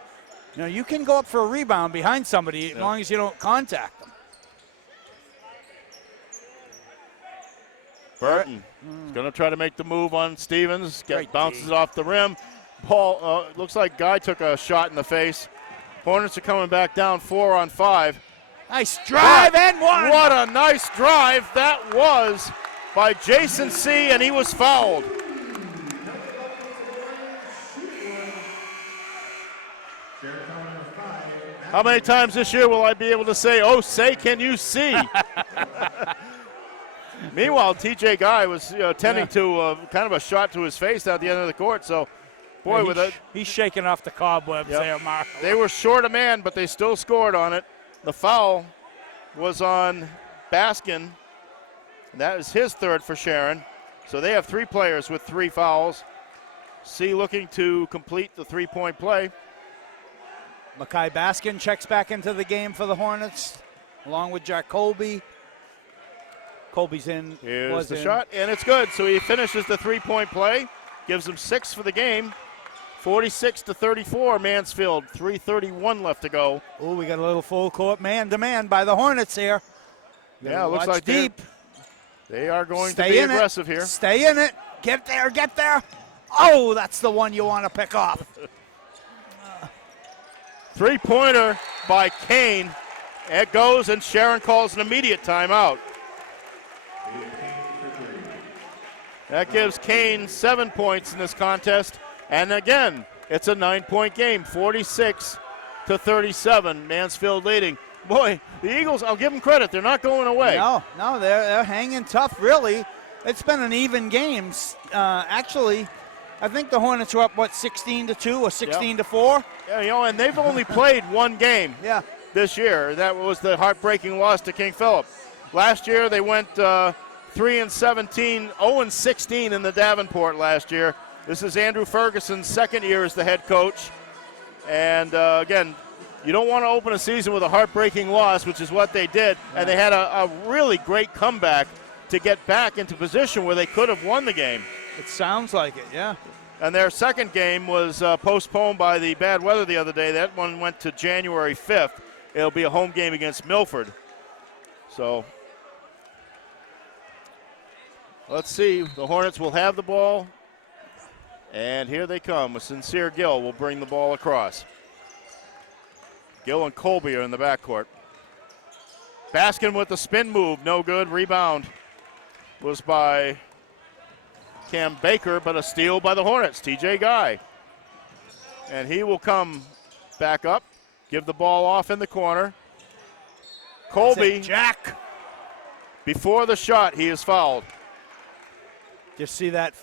You can go up for a rebound behind somebody as long as you don't contact them. Burton is going to try to make the move on Stevens. Bounces D. off the rim. Paul, looks like Guy took a shot in the face. Hornets are coming back down 4 on 5. Nice drive and one. What a nice drive that was by Jason C., and he was fouled. How many times this year will I be able to say, oh, say, can you see? Meanwhile, TJ Guy was tending to kind of a shot to his face at the end of the court. So, boy, he's shaking off the cobwebs there, Mark. They were short a man, but they still scored on it. The foul was on Baskin. And that is his third for Sharon. So they have 3 players with 3 fouls. C looking to complete the 3-point play. Makai Baskin checks back into the game for the Hornets, along with Jack Colby. Colby's in. Here's the shot, and it's good. So he finishes the 3-point play, gives them 6 for the game. 46-34, Mansfield. 3:31 left to go. Oh, we got a little full court man-to-man by the Hornets here. Yeah, it looks like deep. They are going to be aggressive here. Stay in it. Get there, get there. Oh, that's the one you want to pick off. 3-pointer by Kane. It goes, and Sharon calls an immediate timeout. That gives Kane 7 points in this contest. And again, it's a 9-point game, 46-37. Mansfield leading. Boy, the Eagles, I'll give them credit. They're not going away. No, they're hanging tough, really. It's been an even game. Actually, I think the Hornets were up, 16-2 or 16-4? Yeah, and they've only played one game this year. That was the heartbreaking loss to King Philip. Last year, they went 3-17, 0-16 in the Davenport last year. This is Andrew Ferguson's second year as the head coach. And, again, you don't want to open a season with a heartbreaking loss, which is what they did. And they had a really great comeback to get back into position where they could have won the game. It sounds like it, yeah. And their second game was postponed by the bad weather the other day. That one went to January 5th. It'll be a home game against Milford. So let's see. The Hornets will have the ball. And here they come. A Sincere Gill will bring the ball across. Gill and Colby are in the backcourt. Baskin with the spin move. No good. Rebound was by Cam Baker, but a steal by the Hornets. TJ Guy. And he will come back up, give the ball off in the corner. Colby. Jack. Before the shot, he is fouled. Just see that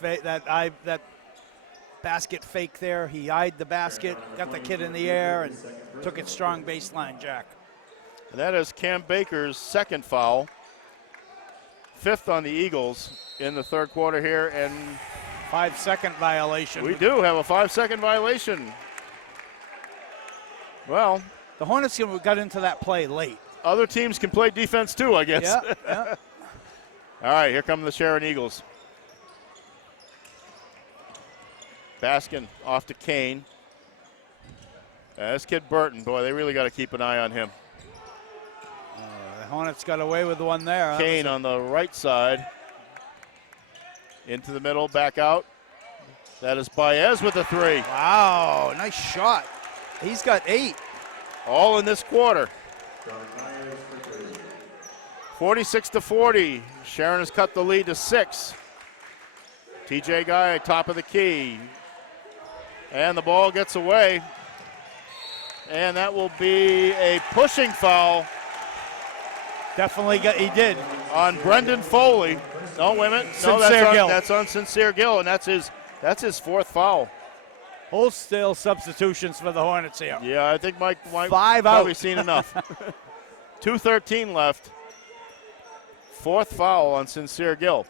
basket fake there. He eyed the basket, got the kid in the air, and took it strong baseline, Jack. And that is Cam Baker's second foul. Fifth on the Eagles in the third quarter here, and 5-second violation. We do have a 5-second violation. Well, the Hornets got into that play late. Other teams can play defense too, I guess. Yeah. All right, here come the Sharon Eagles. Baskin off to Kane. This kid Burton, boy, they really got to keep an eye on him. The Hornets got away with one there. Kane on the right side. Into the middle, back out. That is Baez with a three. Wow, nice shot. He's got 8. All in this quarter. 46-40. Sharon has cut the lead to 6. TJ Guy, top of the key. And the ball gets away. And that will be a pushing foul. Definitely he did. On Brendan Foley. No, wait a minute. No, that's on Sincere Gill, and that's his fourth foul. Wholesale substitutions for the Hornets here. Yeah, I think Mike 5 probably out. seen enough. 2:13 left. Fourth foul on Sincere Gill.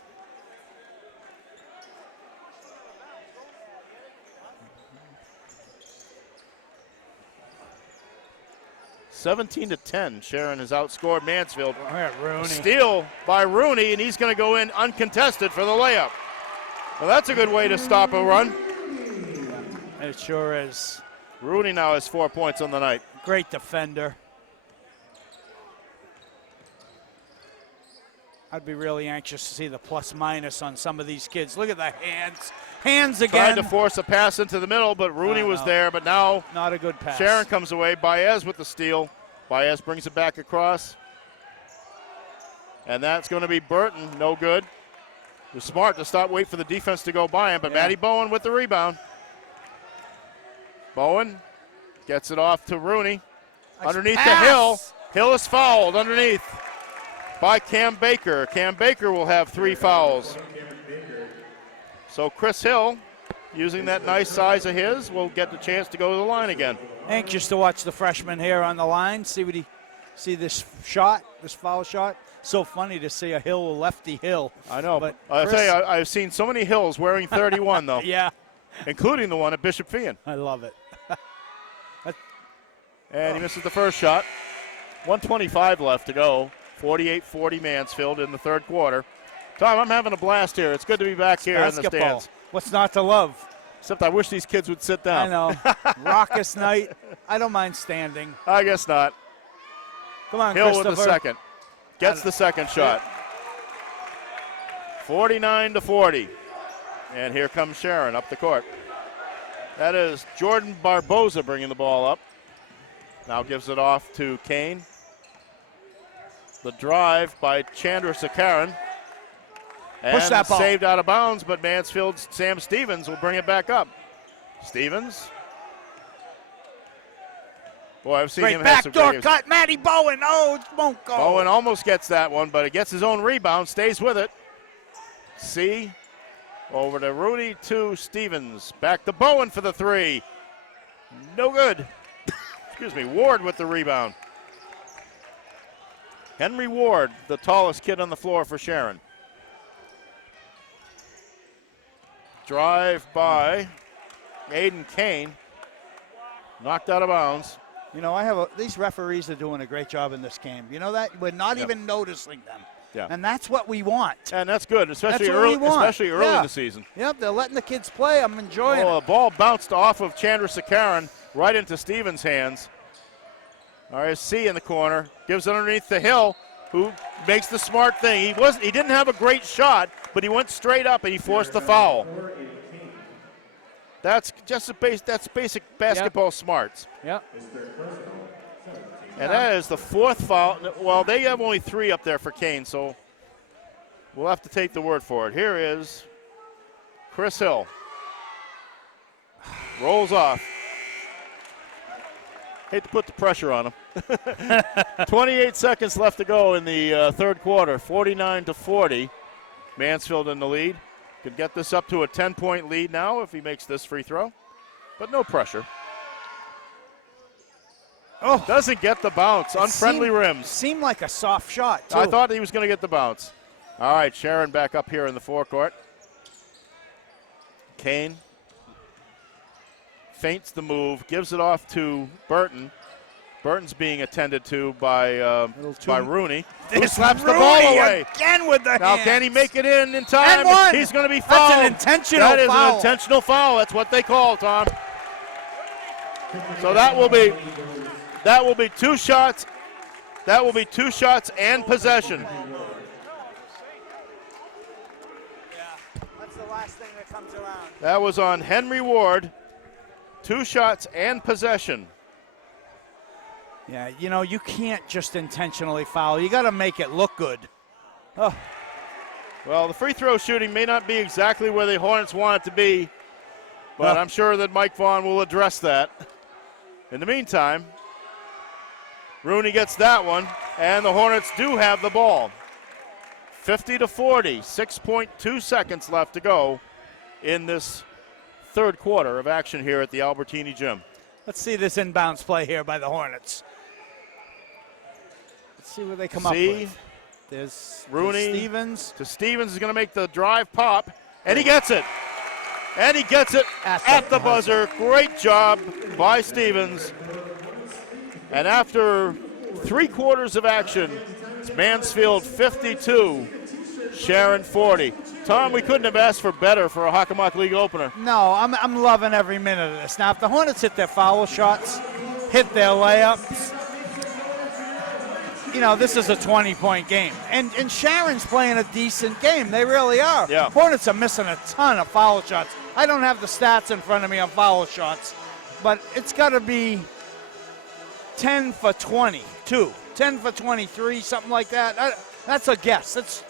(17-10). Sharon has outscored Mansfield. Rooney. Steal by Rooney, and he's going to go in uncontested for the layup. Well, that's a good way to stop a run. It sure is. Rooney now has 4 points on the night. Great defender. I'd be really anxious to see the plus-minus on some of these kids. Look at the hands. Hands again. Tried to force a pass into the middle, but Rooney was there. But now not a good pass. Sharon comes away. Baez with the steal. Baez brings it back across. And that's going to be Burton. No good. They're smart to stop, wait for the defense to go by him. But Matty Bowen with the rebound. Bowen gets it off to Rooney. Nice underneath pass. the Hill. Hill is fouled underneath by Cam Baker. Cam Baker will have 3 fouls. So Chris Hill, using that nice size of his, will get the chance to go to the line again. Anxious to watch the freshman here on the line. See this shot, this foul shot. So funny to see a Hill, lefty Hill. I know. But I'll tell you, I've seen so many Hills wearing 31 though. Yeah. Including the one at Bishop Feion. I love it. And he misses the first shot. 1:25 left to go. 48-40 Mansfield in the third quarter. Tom, I'm having a blast here. It's good to be back here in the stands. What's not to love? Except I wish these kids would sit down. I know. Raucous night. I don't mind standing. I guess not. Come on, Hill Christopher. with the second. Gets the second shot. 49-40. And here comes Sharon up the court. That is Jordan Barboza bringing the ball up. Now gives it off to Kane. The drive by Chandra Sakaran. And Push that ball. Saved out of bounds, but Mansfield's Sam Stevens will bring it back up. Stevens. Boy, I've seen Great him have some backdoor great cut. Matty Bowen. Oh, it won't go. Bowen almost gets that one, but it gets his own rebound, stays with it. C over to Rooney to Stevens. Back to Bowen for the three. No good. Excuse me, Ward with the rebound. Henry Ward, the tallest kid on the floor for Sharon. Drive by Aiden Kane. Knocked out of bounds. You know, these referees are doing a great job in this game. You know that? We're not even noticing them. Yeah. And that's what we want. And that's good, especially That's what early, we want. especially early Yeah. in the season. Yep, they're letting the kids play. I'm enjoying Oh, it. a ball bounced off of Chandra Sakaran right into Stevens' hands. All right, C in the corner. Gives it underneath the Hill, who makes the smart thing. He didn't have a great shot, but he went straight up and he forced the foul. That's just that's basic basketball smarts. Yep. And that is the fourth foul. Well, they have only 3 up there for Kane, so we'll have to take the word for it. Here is Chris Hill. Rolls off. Hate to put the pressure on him. 28 seconds left to go in the third quarter. 49-40. Mansfield in the lead. Could get this up to a 10-point lead now if he makes this free throw. But no pressure. Oh, doesn't get the bounce. Unfriendly rims. Seemed like a soft shot, too. I thought he was going to get the bounce. All right, Sharon back up here in the forecourt. Kane feints the move, gives it off to Burton. Burton's being attended to by Rooney, who slaps the ball away. Again with the Now, hands. can he make it in time? And one. He's going to be fouled. That's an intentional That is foul. an intentional foul. That's what they call, Tom. So that will be 2 shots. That will be 2 shots and possession. Yeah, that's the last thing that comes around. That was on Henry Ward. 2 shots and possession. Yeah, you know, you can't just intentionally foul. You got to make it look good. Oh. Well, the free throw shooting may not be exactly where the Hornets want it to be, but I'm sure that Mike Vaughn will address that. In the meantime, Rooney gets that one, and the Hornets do have the ball. 50-40, 6.2 seconds left to go in this third quarter of action here at the Albertini Gym. Let's see this inbounds play here by the Hornets. Let's see what they come up with. There's Rooney Stevens. To Stevens is going to make the drive pop, and he gets it. And he gets it at the buzzer. Great job by Stevens. And after 3 quarters of action, it's Mansfield 52, Sharon 40. Tom, we couldn't have asked for better for a Hockomock League opener. No, I'm loving every minute of this. Now, if the Hornets hit their foul shots, hit their layups, you know, this is a 20-point game. And Sharon's playing a decent game. They really are. Yeah. Hornets are missing a ton of foul shots. I don't have the stats in front of me on foul shots, but it's got to be 10 for 22, 10 for 23, something like that. That's a guess.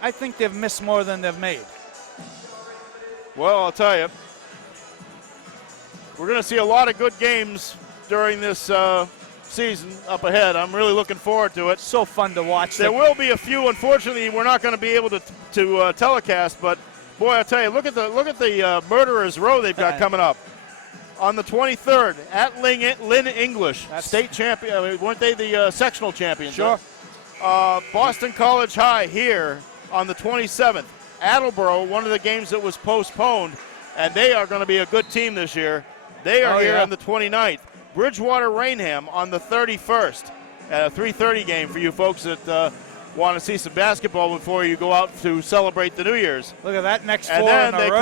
I think they've missed more than they've made. Well, I'll tell you, we're going to see a lot of good games during this season up ahead. I'm really looking forward to it. So fun to watch. There will be a few. Unfortunately, we're not going to be able to telecast. But boy, I tell you, look at the Murderers Row they've got coming up on the 23rd at Lynn English, state champion. I mean, weren't they the sectional champions? Sure. Boston College High here on the 27th. Attleboro, one of the games that was postponed, and they are going to be a good team this year. They are here on the 29th. Bridgewater Rainham on the 31st. A 3:30 game for you folks that want to see some basketball before you go out to celebrate the New Year's. Look at that next four and then on the they road.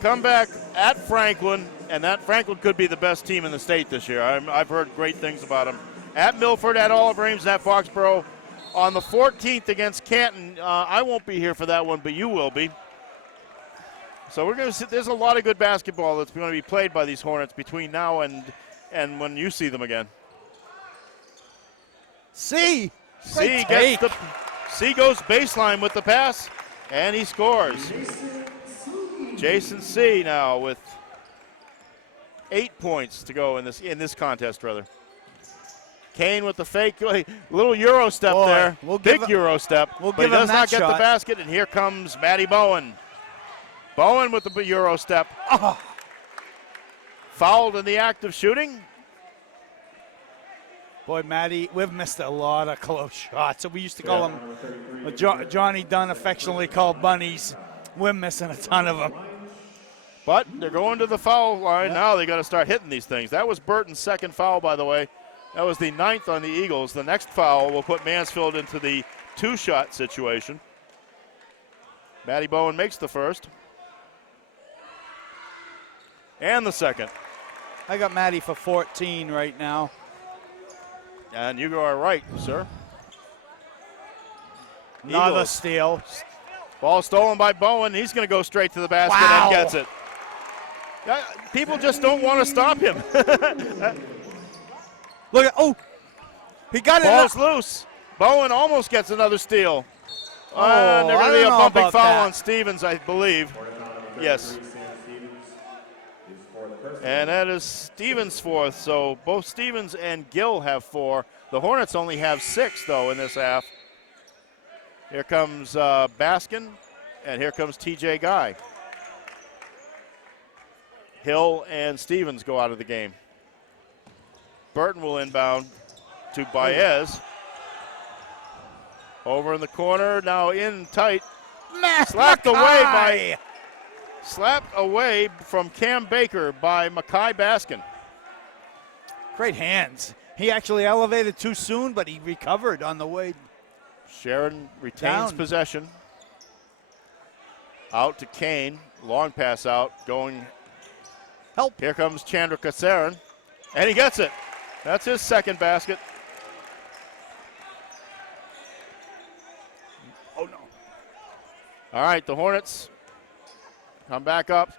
come back at Franklin, and that Franklin could be the best team in the state this year. I've heard great things about them. At Milford, at Olive Ames, at Foxborough. On the 14th against Canton, I won't be here for that one, but you will be. So we're going to see. There's a lot of good basketball that's going to be played by these Hornets between now and when you see them again. C goes baseline with the pass, and he scores. Jason C now with 8 points to go in this contest, rather. Kane with the fake, little Euro step there. Big Euro step. But he does not get the basket, and here comes Matty Bowen. Bowen with the Euro step. Oh. Fouled in the act of shooting. Boy, Matty, we've missed a lot of close shots. So we used to call them, Johnny Dunn affectionately called bunnies. We're missing a ton of them. But they're going to the foul line. Now they got to start hitting these things. That was Burton's second foul, by the way. That was the 9th on the Eagles. The next foul will put Mansfield into the 2-shot situation. Matty Bowen makes the first. And the second. I got Matty for 14 right now. And you are right, sir. Another Eagles. steal. Ball stolen by Bowen. He's going to go straight to the basket and gets it. People just don't want to stop him. Look at, he got it. Ball's loose. Bowen almost gets another steal. Oh, and they're going to be a bumping foul that. on Stevens, I believe. Yes. And that is Stevens' fourth. So both Stevens and Gill have 4. The Hornets only have 6, though, in this half. Here comes Baskin, and here comes TJ Guy. Hill and Stevens go out of the game. Burton will inbound to Baez. Over in the corner, now in tight. Slapped away from Cam Baker by Makai Baskin. Great hands. He actually elevated too soon, but he recovered on the way. Sharon retains possession. Out to Kane. Long pass out. Going. Help. Here comes Chandra Kasaran. And he gets it. That's his second basket. Oh, no. All right, the Hornets come back up.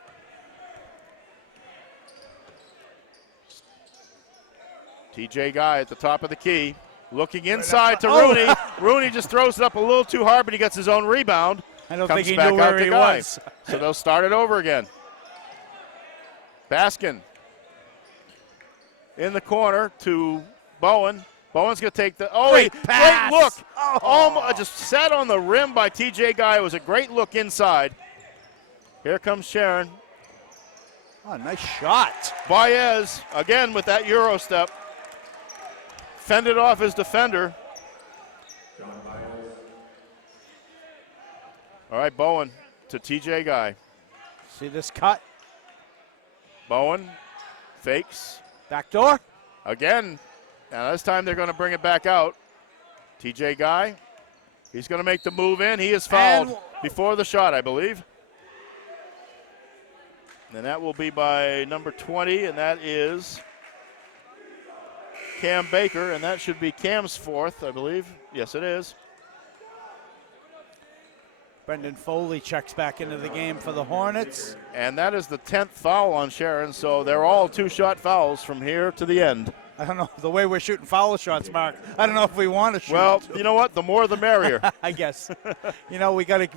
TJ Guy at the top of the key. Looking inside to Rooney. Rooney just throws it up a little too hard, but he gets his own rebound. I don't Comes think he back knew out where to he Guy. was. So they'll start it over again. Baskin in the corner to Bowen. Bowen's going to take the great look. Oh. Just sat on the rim by TJ Guy. It was a great look inside. Here comes Sharon. Oh, nice shot. Baez again with that Euro step. Fended off his defender. All right, Bowen to TJ Guy. See this cut? Bowen fakes. Back door. Again. Now this time they're going to bring it back out. TJ Guy. He's going to make the move in. He is fouled before the shot, I believe. And that will be by number 20, and that is Cam Baker, and that should be Cam's fourth, I believe. Yes, it is. Brendan Foley checks back into the game for the Hornets. And that is the 10th foul on Sharon, so they're all 2-shot fouls from here to the end. I don't know, the way we're shooting foul shots, Mark, I don't know if we want to shoot. Well, you know what? The more the merrier. I guess. we got to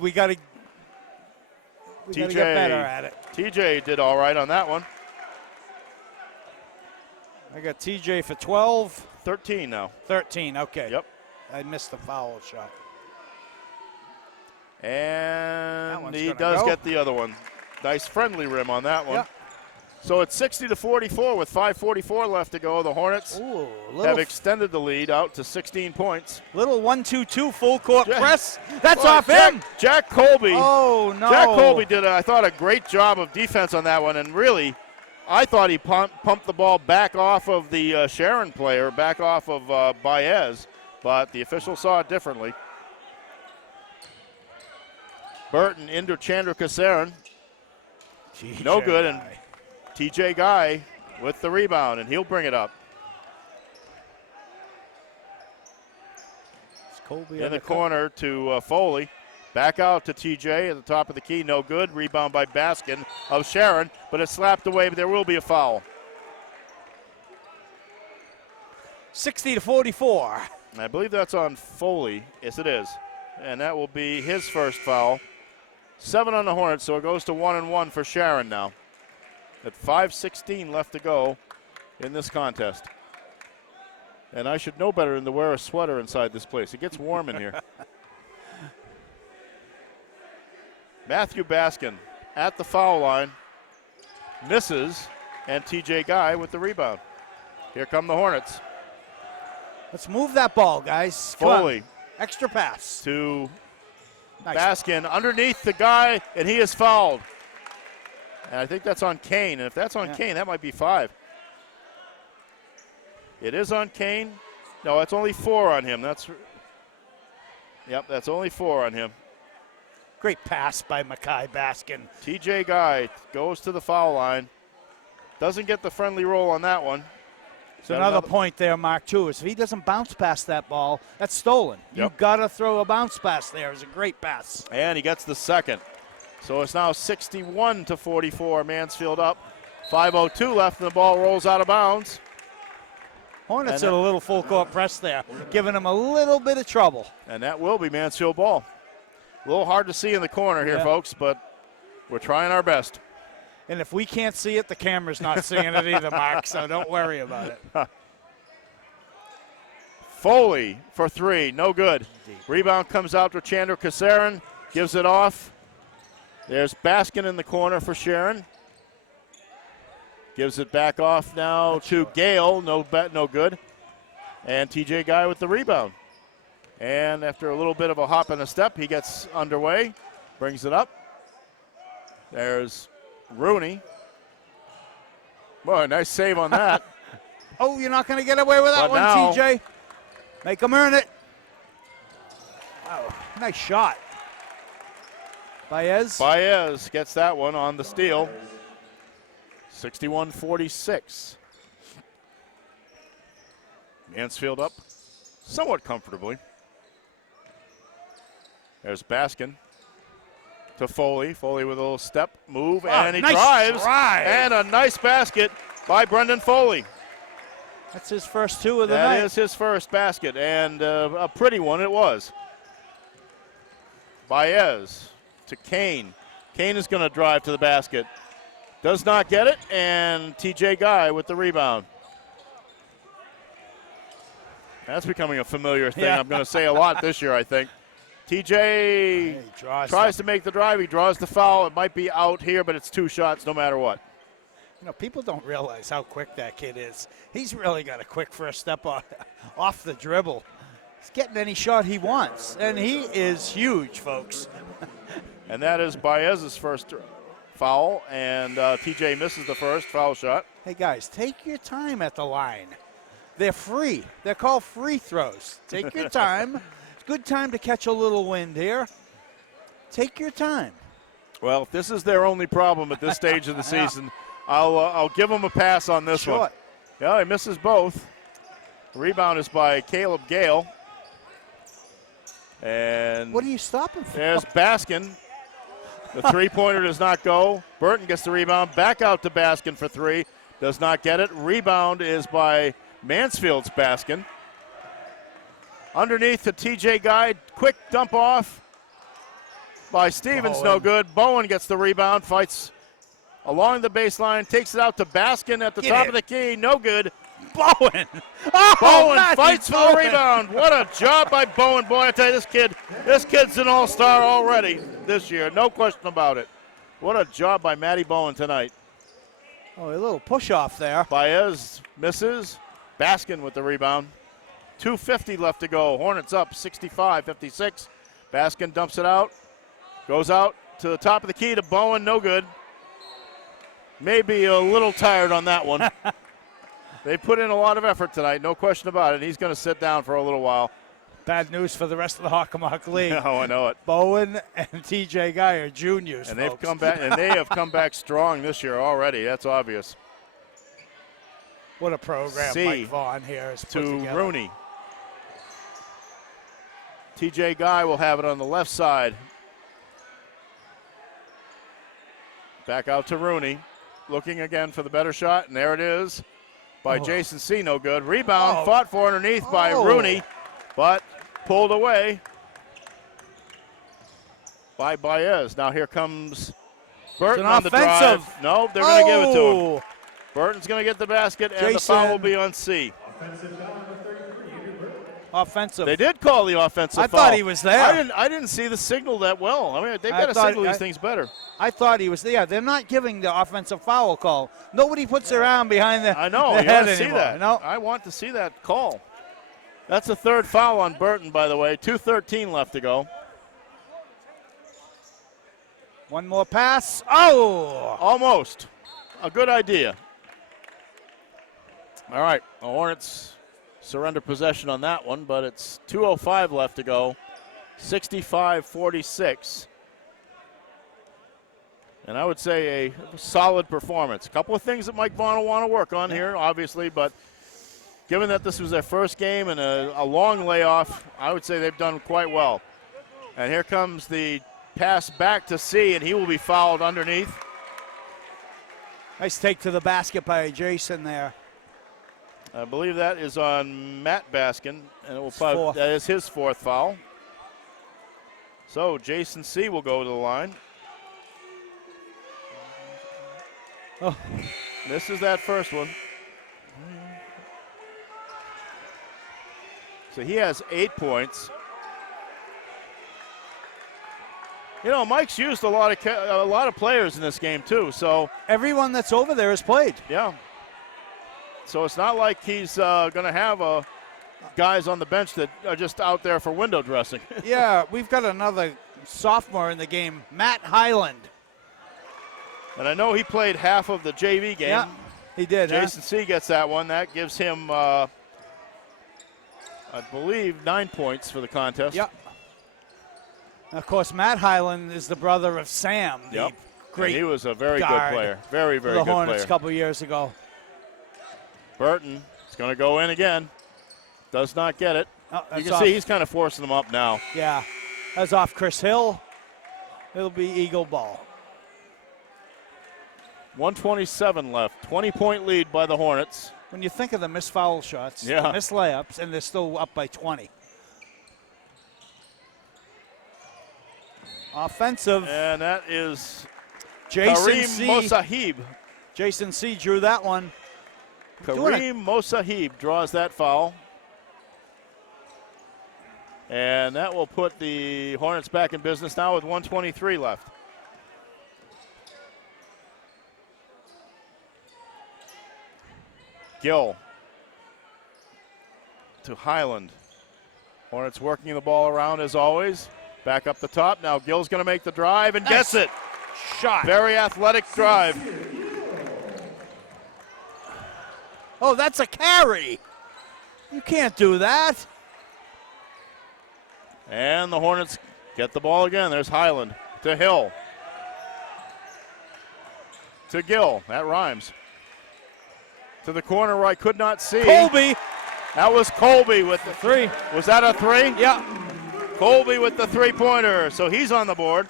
get better at it. TJ did all right on that one. I got TJ for 12. 13 now. 13, okay. Yep. I missed the foul shot. And he does get the other one. Nice friendly rim on that one. Yep. So it's 60-44 with 5:44 left to go. The Hornets have extended the lead out to 16 points. Little 1-2-2 full court press. That's off him. Jack Colby. Oh, no. Jack Colby did, I thought, a great job of defense on that one. And really, I thought he pumped the ball back off of the Sharon player, back off of Baez. But the official saw it differently. Burton into Chandra Kasaran. No good. And TJ Guy with the rebound, and he'll bring it up. In the corner to Foley. Back out to TJ at the top of the key. No good. Rebound by Baskin of Sharon, but it's slapped away, but there will be a foul. 60-44. And I believe that's on Foley. Yes, it is. And that will be his first foul. 7 on the Hornets, so it goes to 1-1 for Sharon now. at 5:16 left to go in this contest. And I should know better than to wear a sweater inside this place. It gets warm in here. Matthew Baskin at the foul line, misses, and TJ Guy with the rebound. Here come the Hornets. Let's move that ball, guys. Come Foley on. Extra pass. to Nice. Baskin underneath the guy, and he is fouled. And I think that's on Kane. And if that's on Kane, that might be 5. It is on Kane. No, it's only 4 on him. That's only 4 on him. Great pass by Makai Baskin. TJ Guy goes to the foul line. Doesn't get the friendly roll on that one. So another point there, Mark, too, is if he doesn't bounce past that ball, that's stolen. Yep. You've got to throw a bounce pass there. It's a great pass. And he gets the second. So it's now 61-44, Mansfield up. 5:02 left, and the ball rolls out of bounds. Hornets at a little full court press there, giving them a little bit of trouble. And that will be Mansfield ball. A little hard to see in the corner here, folks, but we're trying our best. And if we can't see it, the camera's not seeing it either, Mark, so don't worry about it. Foley for 3, no good. Rebound comes out to Chandler Kasarin, gives it off. There's Baskin in the corner for Sharon. Gives it back off now to Gale, no good. And TJ Guy with the rebound. And after a little bit of a hop and a step, he gets underway, brings it up. There's Rooney. Boy, nice save on that. Oh, you're not going to get away with that But one, now- TJ. Make them earn it. Wow, nice shot. Baez gets that one on the steal. 61-46. Mansfield up somewhat comfortably. There's Baskin to Foley. Foley with a little step, move, and he nice drives. drive. And a nice basket by Brendan Foley. That's his first 2 of the night. That is his first basket, and a pretty one it was. Baez to Kane. Kane is going to drive to the basket. Does not get it, and TJ Guy with the rebound. That's becoming a familiar thing. Yeah. I'm going to say a lot this year, I think. TJ tries to make the drive. He draws the foul. It might be out here, but it's 2 shots no matter what. You know, people don't realize how quick that kid is. He's really got a quick first step off the dribble. He's getting any shot he wants, and he is huge, folks. And that is Baez's first foul, and TJ misses the first foul shot. Hey, guys, take your time at the line. They're free. They're called free throws. Take your time. It's a good time to catch a little wind here. Take your time. Well, if this is their only problem at this stage of the season, I'll give them a pass on this one. Yeah, he misses both. The rebound is by Caleb Gale. And What are you stopping for? there's Baskin. The three-pointer does not go. Burton gets the rebound. Back out to Baskin for 3. Does not get it. Rebound is by Mansfield's Baskin. Underneath to TJ Guy. Quick dump off by Stevens. No good. Bowen gets the rebound. Fights along the baseline. Takes it out to Baskin at the top of the key. No good. Bowen. Oh, Bowen Matthew fights for the Bowen. rebound. What a job by Bowen. Boy, I tell you, this kid's an all-star already this year. No question about it. What a job by Matty Bowen tonight. Oh, a little push-off there. Baez misses. Baskin with the rebound. 2:50 left to go. Hornets up 65-56. Baskin dumps it out. Goes out to the top of the key to Bowen. No good. Maybe a little tired on that one. They put in a lot of effort tonight, no question about it. He's going to sit down for a little while. Bad news for the rest of the Hockomock League. Oh, I know it. Bowen and TJ Guy are juniors, And folks. they've come back, and they have come back strong this year already. That's obvious. What a program C Mike Vaughn here has put To together. Rooney. TJ Guy will have it on the left side. Back out to Rooney. Looking again for the better shot, and there it is. By Jason C. No good. Rebound fought for underneath by Rooney, but pulled away by Baez. Now here comes Burton an on the offensive. drive. No, they're going to give it to him. Oh! Burton's going to get the basket, and the Jason. foul will be on C. Offensive. They did call the offensive I foul. thought he was there. I didn't see the signal that well. I mean, they've got to signal these things better. I thought he was there. They're not giving the offensive foul call. Nobody puts their arm behind the I know. the You head want to see anymore. that. No. I want to see that call. That's the third foul on Burton, by the way. 2:13 left to go. One more pass. Oh! Almost. A good idea. All right. The Hornets surrender possession on that one, but it's 2:05 left to go. 65-46. And I would say a solid performance. A couple of things that Mike Vaughn will want to work on here, obviously, but given that this was their first game and a long layoff, I would say they've done quite well. And here comes the pass back to C, and he will be fouled underneath. Nice take to the basket by Jason there. I believe that is on Matt Baskin, and it will probably, that is his fourth foul. So Jason C. will go to the line. Oh. This is that first one. So he has 8 points. You know, Mike's used a lot of players in this game too. So everyone that's over there has played. Yeah. So it's not like he's going to have guys on the bench that are just out there for window dressing. Yeah, we've got another sophomore in the game, Matt Highland. And I know he played half of the JV game. Yeah, he did. Jason C. gets that one. That gives him, I believe, 9 points for the contest. Yep. Of course, Matt Highland is the brother of Sam, the great and he was a very good guard player. Very, very for the good Hornets player. a couple years ago. Burton is going to go in again. Does not get it. Oh, you can see he's kind of forcing them up now. Yeah. That's off Chris Hill. It'll be Eagle ball. 1:27 left. 20-point lead by the Hornets. When you think of the missed foul shots, the missed layups, and they're still up by 20. Offensive. And that is Jason Kareem C. Mosahib. Jason C. drew that one. Kareem Mosahib draws that foul. And that will put the Hornets back in business now with 1:23 left. Gill to Highland. Hornets working the ball around as always. Back up the top. Now Gill's going to make the drive and gets it. Shot. Very athletic drive. Oh, that's a carry. You can't do that. And the Hornets get the ball again. There's Highland to Hill. To Gill. That rhymes. To the corner where I could not see. Colby. That was Colby with the three. Was that a three? Yeah. Colby with the three-pointer. So he's on the board.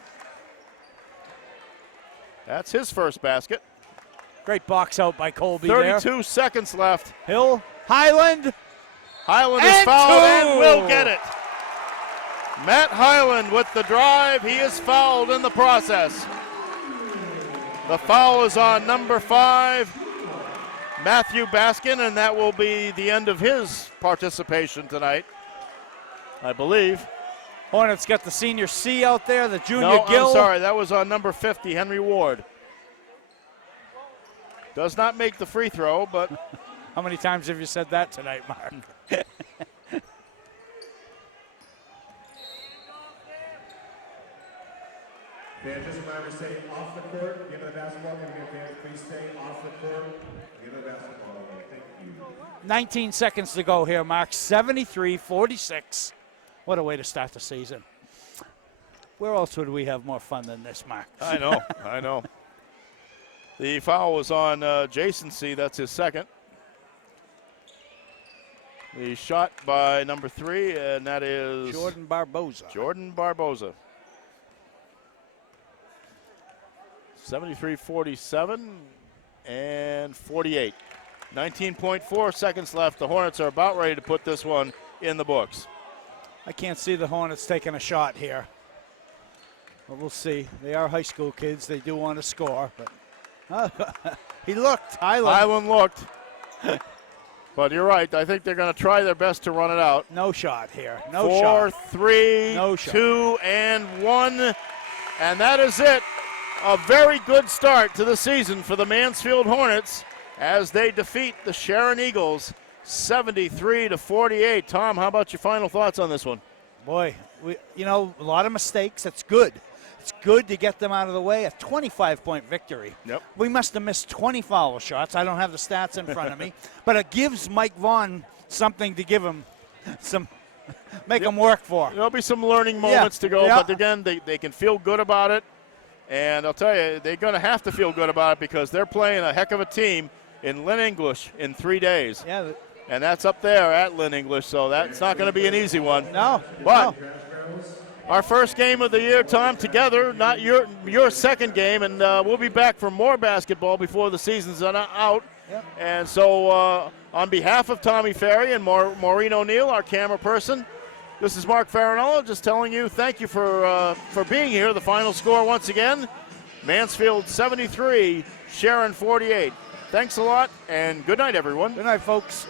That's his first basket. Great box out by Colby 32 seconds left. Hill. Highland. Highland is fouled and will get it. Matt Highland with the drive. He is fouled in the process. The foul is on number 5, Matthew Baskin, and that will be the end of his participation tonight, I believe. Hornets got the senior C out there, the junior No, Gill. I'm sorry. That was on number 50, Henry Ward. Does not make the free throw, but... How many times have you said that tonight, Mark? Fans, just remember to stay off the court. Give the basketball. Fans, please stay off the court. Give the basketball. Thank you. 19 seconds to go here, Mark. 73-46. What a way to start the season. Where else would we have more fun than this, Mark? I know, I know. The foul was on Jason C. That's his second. The shot by number 3, and that is Jordan Barboza. Jordan Barboza. 73-47 and 48. 19.4 seconds left. The Hornets are about ready to put this one in the books. I can't see the Hornets taking a shot here. Well, we'll see. They are high school kids. They do want to score. But he looked. Highland looked. But you're right. I think they're going to try their best to run it out. No shot here. No 4, shot. 3, No shot. 2, and 1. And that is it. A very good start to the season for the Mansfield Hornets as they defeat the Sharon Eagles 73-48. Tom, how about your final thoughts on this one? Boy, a lot of mistakes. That's good. It's good to get them out of the way. A 25-point victory. Yep. We must have missed 20 foul shots. I don't have the stats in front of me. But it gives Mike Vaughn something to give him make him work for. There'll be some learning moments to go, but again, they can feel good about it. And I'll tell you, they're going to have to feel good about it because they're playing a heck of a team in Lynn English in 3 days. Yeah. And that's up there at Lynn English, so that's not going to be an easy one. No. But our first game of the year, Tom, together, not your second game, and we'll be back for more basketball before the season's out. Yep. And so on behalf of Tommy Ferry and Maureen O'Neill, our camera person, this is Mark Farinella just telling you thank you for being here. The final score once again, Mansfield 73, Sharon 48. Thanks a lot, and good night, everyone. Good night, folks.